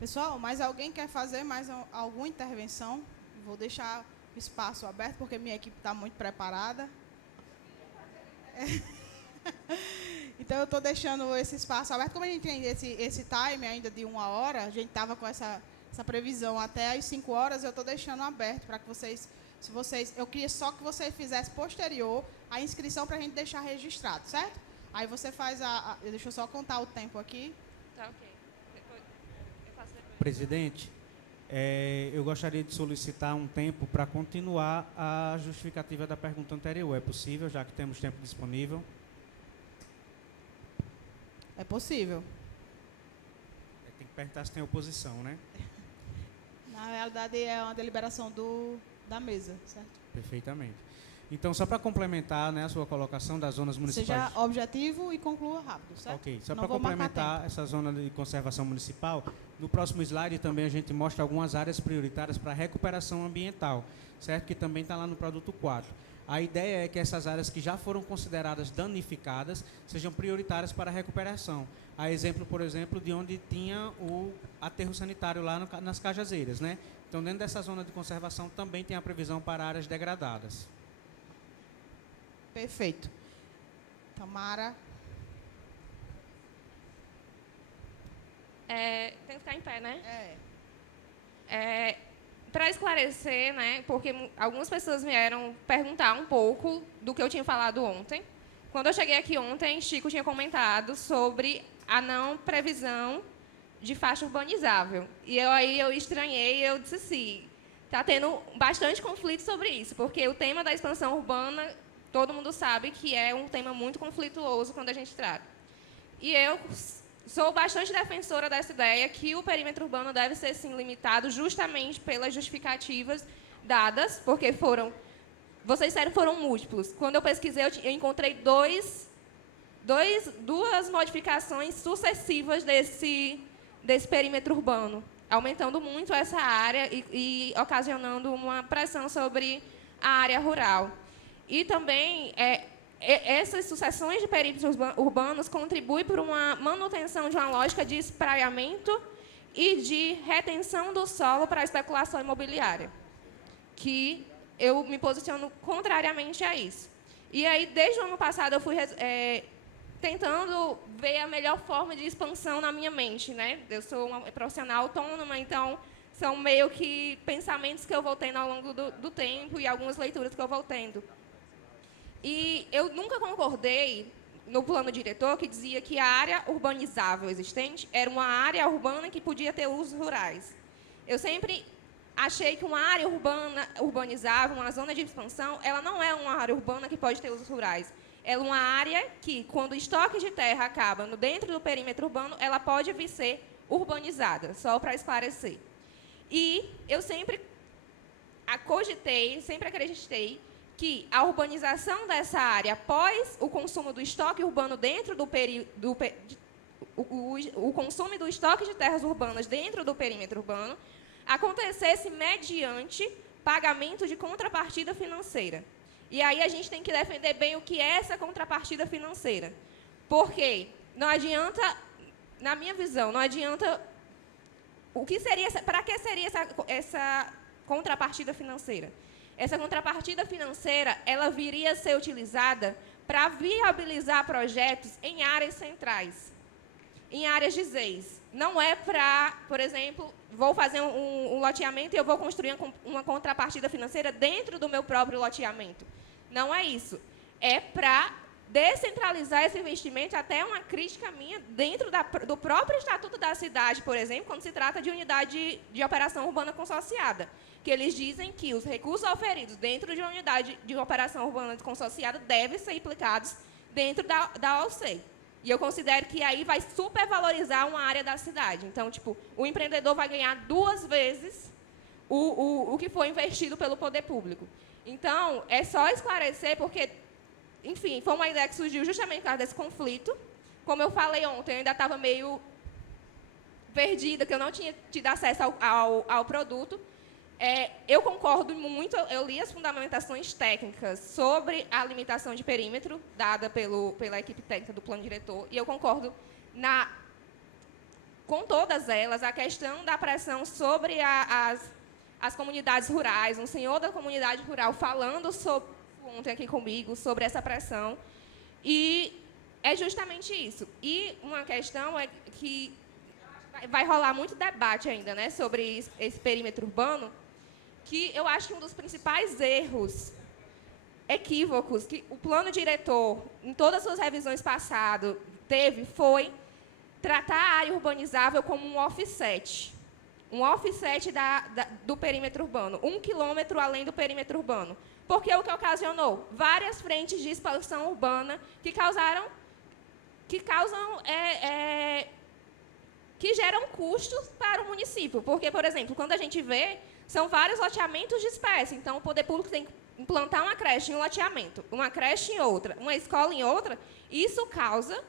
Pessoal, mais alguém quer fazer mais alguma intervenção? Vou deixar o espaço aberto, porque minha equipe está muito preparada. Então, eu estou deixando esse espaço aberto. Como a gente tem esse time ainda de 1 hora, a gente estava com essa previsão até às 5 horas, eu estou deixando aberto para que vocês, eu queria só que você fizesse posterior a inscrição para a gente deixar registrado, certo? Aí você faz deixa eu só contar o tempo aqui. Tá, ok. Eu faço depois. Presidente, eu gostaria de solicitar um tempo para continuar a justificativa da pergunta anterior. É possível, já que temos tempo disponível? É possível. Tem que perguntar se tem oposição, né? Na realidade, é uma deliberação da mesa, certo? Perfeitamente. Então, só para complementar, né, a sua colocação das zonas municipais... Seja objetivo e conclua rápido, certo? Ok. Só para complementar essa zona de conservação municipal, no próximo slide também a gente mostra algumas áreas prioritárias para recuperação ambiental, certo? Que também está lá no produto 4. A ideia é que essas áreas que já foram consideradas danificadas sejam prioritárias para a recuperação. A exemplo, por exemplo, de onde tinha o aterro sanitário lá nas Cajazeiras, né? Então, dentro dessa zona de conservação também tem a previsão para áreas degradadas. Perfeito. Tamara. Tem que ficar em pé, né? Para esclarecer, né, porque algumas pessoas vieram perguntar um pouco do que eu tinha falado ontem. Quando eu cheguei aqui ontem, Chico tinha comentado sobre a não previsão de faixa urbanizável. E eu estranhei, eu disse assim, está tendo bastante conflito sobre isso, porque o tema da expansão urbana, todo mundo sabe que é um tema muito conflituoso quando a gente trata. E eu sou bastante defensora dessa ideia que o perímetro urbano deve ser, sim, limitado justamente pelas justificativas dadas, porque vocês disseram que foram múltiplos. Quando eu pesquisei, eu encontrei duas modificações sucessivas desse perímetro urbano, aumentando muito essa área e ocasionando uma pressão sobre a área rural. E também essas sucessões de perímetros urbanos contribuem para uma manutenção de uma lógica de espraiamento e de retenção do solo para a especulação imobiliária, que eu me posiciono contrariamente a isso. E aí, desde o ano passado, eu fui tentando ver a melhor forma de expansão na minha mente, né? Eu sou uma profissional autônoma, então são meio que pensamentos que eu vou tendo ao longo do tempo e algumas leituras que eu vou tendo. E eu nunca concordei no plano diretor que dizia que a área urbanizável existente era uma área urbana que podia ter usos rurais. Eu sempre achei que uma área urbanizável, uma zona de expansão, ela não é uma área urbana que pode ter usos rurais. é uma área que, quando o estoque de terra acaba dentro do perímetro urbano, ela pode vir ser urbanizada, só para esclarecer. E eu sempre cogitei, sempre acreditei que a urbanização dessa área, após o consumo do estoque urbano dentro o consumo do estoque de terras urbanas dentro do perímetro urbano, acontecesse mediante pagamento de contrapartida financeira. E aí a gente tem que defender bem o que é essa contrapartida financeira. Porque não adianta, na minha visão, não adianta... Para que seria essa contrapartida financeira? Essa contrapartida financeira, ela viria a ser utilizada para viabilizar projetos em áreas centrais, em áreas de ZEIS. Não é para, por exemplo, vou fazer um loteamento e eu vou construir uma contrapartida financeira dentro do meu próprio loteamento. Não é isso. É para descentralizar esse investimento, até uma crítica minha, dentro do próprio Estatuto da Cidade, por exemplo, quando se trata de unidade de operação urbana consorciada, que eles dizem que os recursos oferidos dentro de uma unidade de operação urbana consorciada devem ser aplicados dentro da OCE. E eu considero que aí vai supervalorizar uma área da cidade. Então, tipo, o empreendedor vai ganhar 2 vezes o que foi investido pelo poder público. Então, é só esclarecer, porque, enfim, foi uma ideia que surgiu justamente por causa desse conflito. Como eu falei ontem, eu ainda estava meio perdida, que eu não tinha tido acesso ao produto. Eu concordo muito, eu li as fundamentações técnicas sobre a limitação de perímetro dada pela equipe técnica do plano diretor, e eu concordo com todas elas. A questão da pressão sobre as comunidades rurais, um senhor da comunidade rural falando ontem aqui comigo sobre essa pressão, e é justamente isso. E uma questão é que vai rolar muito debate ainda, né, sobre esse perímetro urbano, que eu acho que um dos principais erros, equívocos, que o plano diretor, em todas as suas revisões passadas, foi tratar a área urbanizável como um offset. Um offset do perímetro urbano, 1 quilômetro além do perímetro urbano. Porque o que ocasionou? Várias frentes de expansão urbana que geram custos para o município. Porque, por exemplo, quando a gente vê, são vários loteamentos de espécie. Então, o poder público tem que implantar uma creche em um loteamento, uma creche em outra, uma escola em outra. Isso causa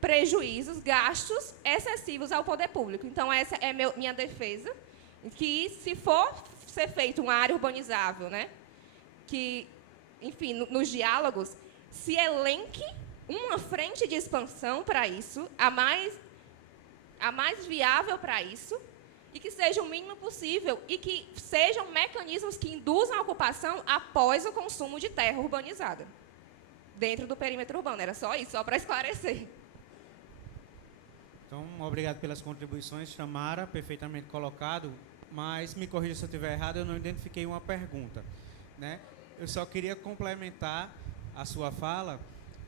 prejuízos, gastos excessivos ao poder público. Então, essa é minha defesa, que se for ser feito uma área urbanizável, né, que, enfim, nos diálogos, se elenque uma frente de expansão para isso, a mais viável para isso, e que seja o mínimo possível, e que sejam mecanismos que induzam a ocupação após o consumo de terra urbanizada, dentro do perímetro urbano. Era só isso, só para esclarecer. Então, obrigado pelas contribuições, Tamara, perfeitamente colocado, mas me corrija se eu estiver errado, eu não identifiquei uma pergunta, né? Eu só queria complementar a sua fala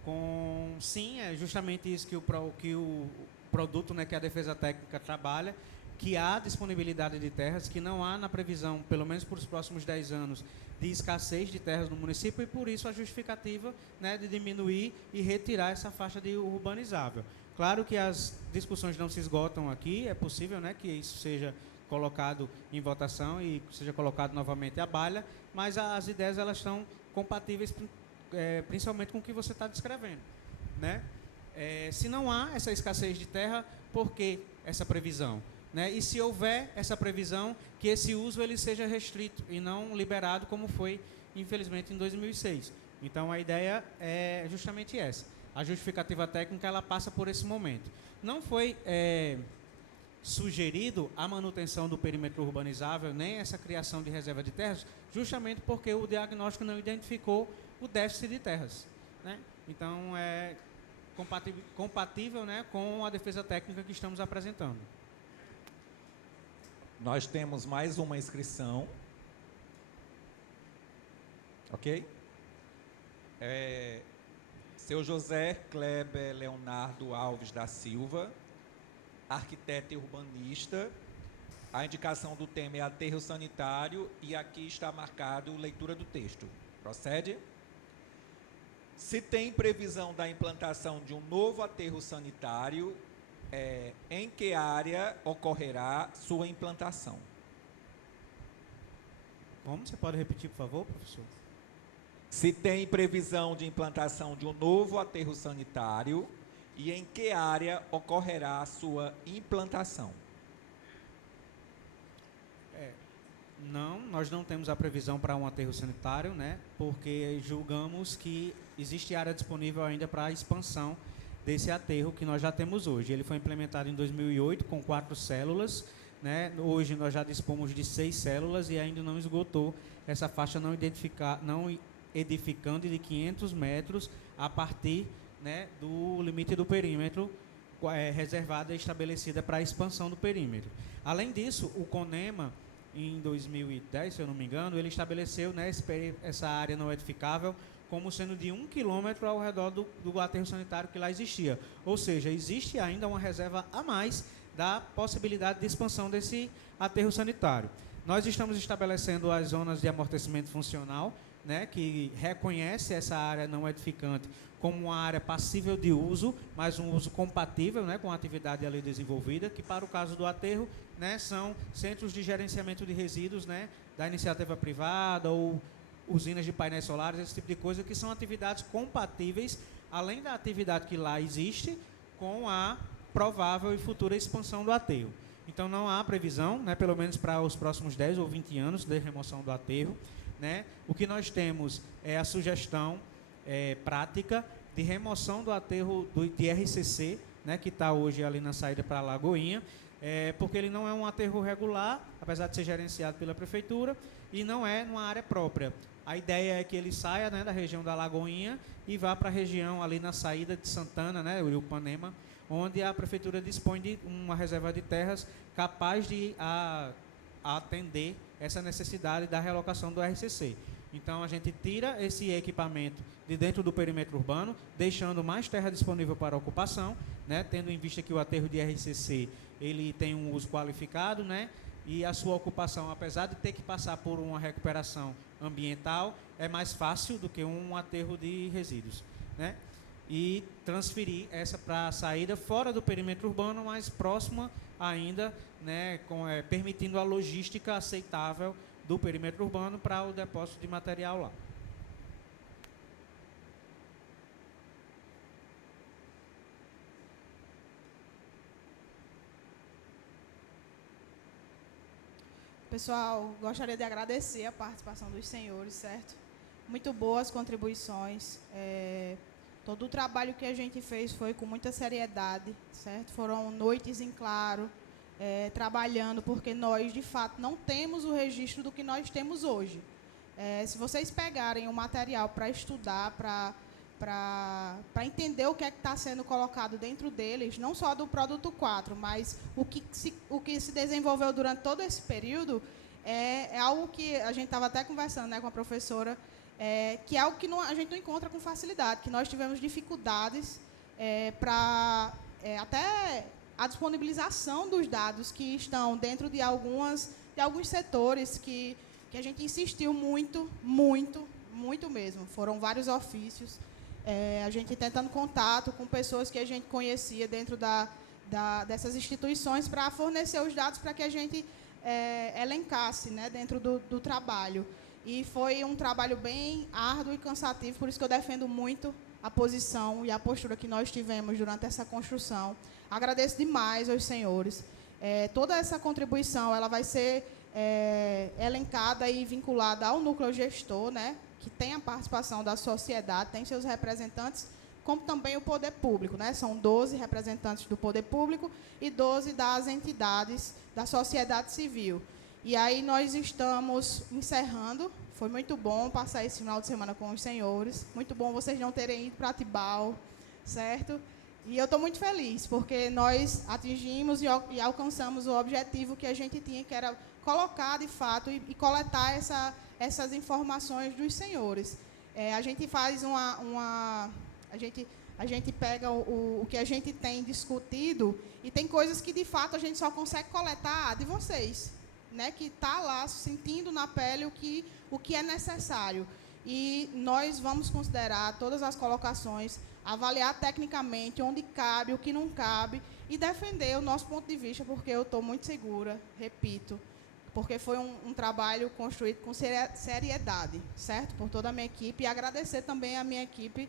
com, sim, é justamente isso que o produto, né, que a Defesa Técnica trabalha, que há disponibilidade de terras, que não há na previsão, pelo menos por os próximos 10 anos, de escassez de terras no município, e por isso a justificativa, né, de diminuir e retirar essa faixa de urbanizável. Claro que as discussões não se esgotam aqui, é possível, né, que isso seja colocado em votação e seja colocado novamente à baila, mas as ideias elas estão compatíveis, principalmente com o que você está descrevendo, né? Se não há essa escassez de terra, por que essa previsão? Né? E se houver essa previsão, que esse uso ele seja restrito e não liberado, como foi, infelizmente, em 2006. Então, a ideia é justamente essa. A justificativa técnica ela passa por esse momento. Não foi sugerido a manutenção do perímetro urbanizável, nem essa criação de reserva de terras, justamente porque o diagnóstico não identificou o déficit de terras, né? Então, é compatível, né, com a defesa técnica que estamos apresentando. Nós temos mais uma inscrição. Ok? Seu José Kleber Leonardo Alves da Silva, arquiteto e urbanista. A indicação do tema é aterro sanitário e aqui está marcado leitura do texto. Procede? Se tem previsão da implantação de um novo aterro sanitário, em que área ocorrerá sua implantação? Como? Você pode repetir, por favor, professor? Se tem previsão de implantação de um novo aterro sanitário e em que área ocorrerá a sua implantação? Não, nós não temos a previsão para um aterro sanitário, né? Porque julgamos que existe área disponível ainda para a expansão desse aterro que nós já temos hoje. Ele foi implementado em 2008 com 4 células, né? Hoje nós já dispomos de 6 células e ainda não esgotou essa faixa não edificando de 500 metros a partir, né, do limite do perímetro reservada e estabelecida para a expansão do perímetro. Além disso, o CONEMA, em 2010, se eu não me engano, ele estabeleceu, né, essa área não edificável como sendo de 1 quilômetro ao redor do aterro sanitário que lá existia. Ou seja, existe ainda uma reserva a mais da possibilidade de expansão desse aterro sanitário. Nós estamos estabelecendo as zonas de amortecimento funcional, né, que reconhece essa área não edificante como uma área passível de uso, mas um uso compatível, né, com a atividade ali desenvolvida, que para o caso do aterro, né, são centros de gerenciamento de resíduos, né, da iniciativa privada ou usinas de painéis solares, esse tipo de coisa, que são atividades compatíveis, além da atividade que lá existe, com a provável e futura expansão do aterro. Então não há previsão, né, pelo menos para os próximos 10 ou 20 anos, de remoção do aterro, né? O que nós temos é a sugestão prática de remoção do aterro de RCC, né, que está hoje ali na saída para a Lagoinha, porque ele não é um aterro regular, apesar de ser gerenciado pela prefeitura, e não é numa área própria. A ideia é que ele saia, né, da região da Lagoinha e vá para a região ali na saída de Santana, né, o Ipanema, onde a prefeitura dispõe de uma reserva de terras capaz de atender essa necessidade da realocação do RCC. Então, a gente tira esse equipamento de dentro do perímetro urbano, deixando mais terra disponível para ocupação, né, tendo em vista que o aterro de RCC ele tem um uso qualificado, né, e a sua ocupação, apesar de ter que passar por uma recuperação ambiental, é mais fácil do que um aterro de resíduos, né? E transferir essa para a saída fora do perímetro urbano, mais próxima ainda, né, permitindo a logística aceitável do perímetro urbano para o depósito de material lá. Pessoal, gostaria de agradecer a participação dos senhores, certo? Muito boas contribuições. Todo o trabalho que a gente fez foi com muita seriedade, certo? Foram noites em claro, trabalhando, porque nós, de fato, não temos o registro do que nós temos hoje. Se vocês pegarem o material para estudar, para entender o que é que está sendo colocado dentro deles, não só do produto 4, mas o que se desenvolveu durante todo esse período, é algo que a gente estava até conversando, né, com a professora, que é algo que a gente não encontra com facilidade, que nós tivemos dificuldades para até a disponibilização dos dados que estão dentro de alguns setores que a gente insistiu muito mesmo. Foram vários ofícios, a gente tentando contato com pessoas que a gente conhecia dentro dessas instituições para fornecer os dados para que a gente elencasse, né, dentro do trabalho. E foi um trabalho bem árduo e cansativo, por isso que eu defendo muito a posição e a postura que nós tivemos durante essa construção. Agradeço demais aos senhores. Toda essa contribuição ela vai ser elencada e vinculada ao núcleo gestor, né, que tem a participação da sociedade, tem seus representantes, como também o poder público, né? São 12 representantes do poder público e 12 das entidades da sociedade civil. E aí nós estamos encerrando. Foi muito bom passar esse final de semana com os senhores. Muito bom vocês não terem ido para Tibau, certo? E eu estou muito feliz, porque nós atingimos e alcançamos o objetivo que a gente tinha, que era colocar, de fato, e coletar essas informações dos senhores. A gente faz a gente pega o que a gente tem discutido e tem coisas que, de fato, a gente só consegue coletar de vocês, né, que está lá sentindo na pele o que é necessário. e nós vamos considerar todas as colocações, avaliar tecnicamente onde cabe, o que não cabe, e defender o nosso ponto de vista, porque eu estou muito segura, repito, porque foi um trabalho construído com seriedade, certo? Por toda a minha equipe, e agradecer também a minha equipe,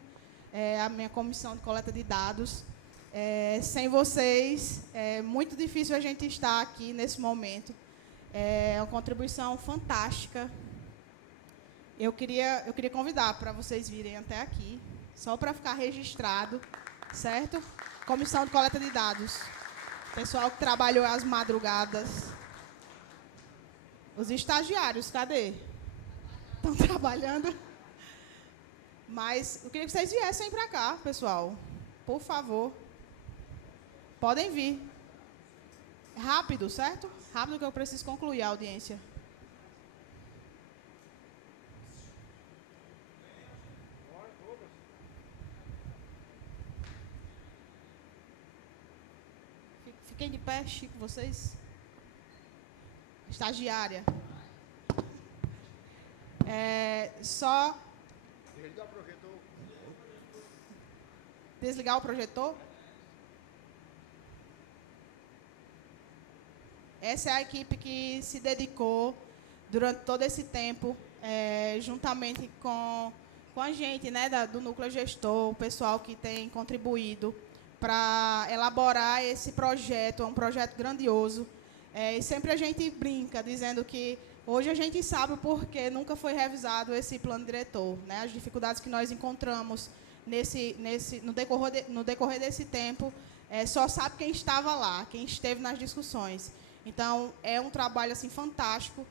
a minha comissão de coleta de dados. Sem vocês, é muito difícil a gente estar aqui nesse momento. É uma contribuição fantástica. Eu queria convidar para vocês virem até aqui, só para ficar registrado, certo? Comissão de coleta de dados. Pessoal que trabalhou às madrugadas. Os estagiários, cadê? Estão trabalhando? Mas eu queria que vocês viessem para cá, pessoal. Por favor. Podem vir. Rápido, certo? Rápido que eu preciso concluir a audiência. Fiquem de pé, Chico, vocês. Estagiária. Só... Desligar o projetor. Desligar o projetor? Essa é a equipe que se dedicou durante todo esse tempo, juntamente com a gente, né, do núcleo gestor, o pessoal que tem contribuído para elaborar esse projeto. É um projeto grandioso. E sempre a gente brinca, dizendo que hoje a gente sabe o porquê nunca foi revisado esse plano diretor, né? As dificuldades que nós encontramos no decorrer desse tempo, só sabe quem estava lá, quem esteve nas discussões. Então, é um trabalho assim, fantástico.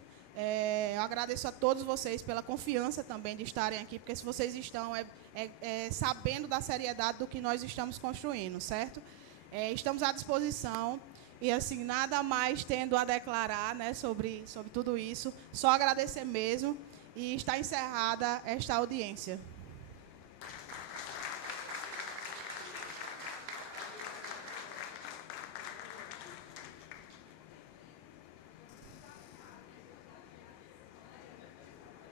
Eu agradeço a todos vocês pela confiança também de estarem aqui, porque se vocês estão sabendo da seriedade do que nós estamos construindo, certo? Estamos à disposição. E, assim, nada mais tendo a declarar, né, sobre tudo isso. Só agradecer mesmo. E está encerrada esta audiência.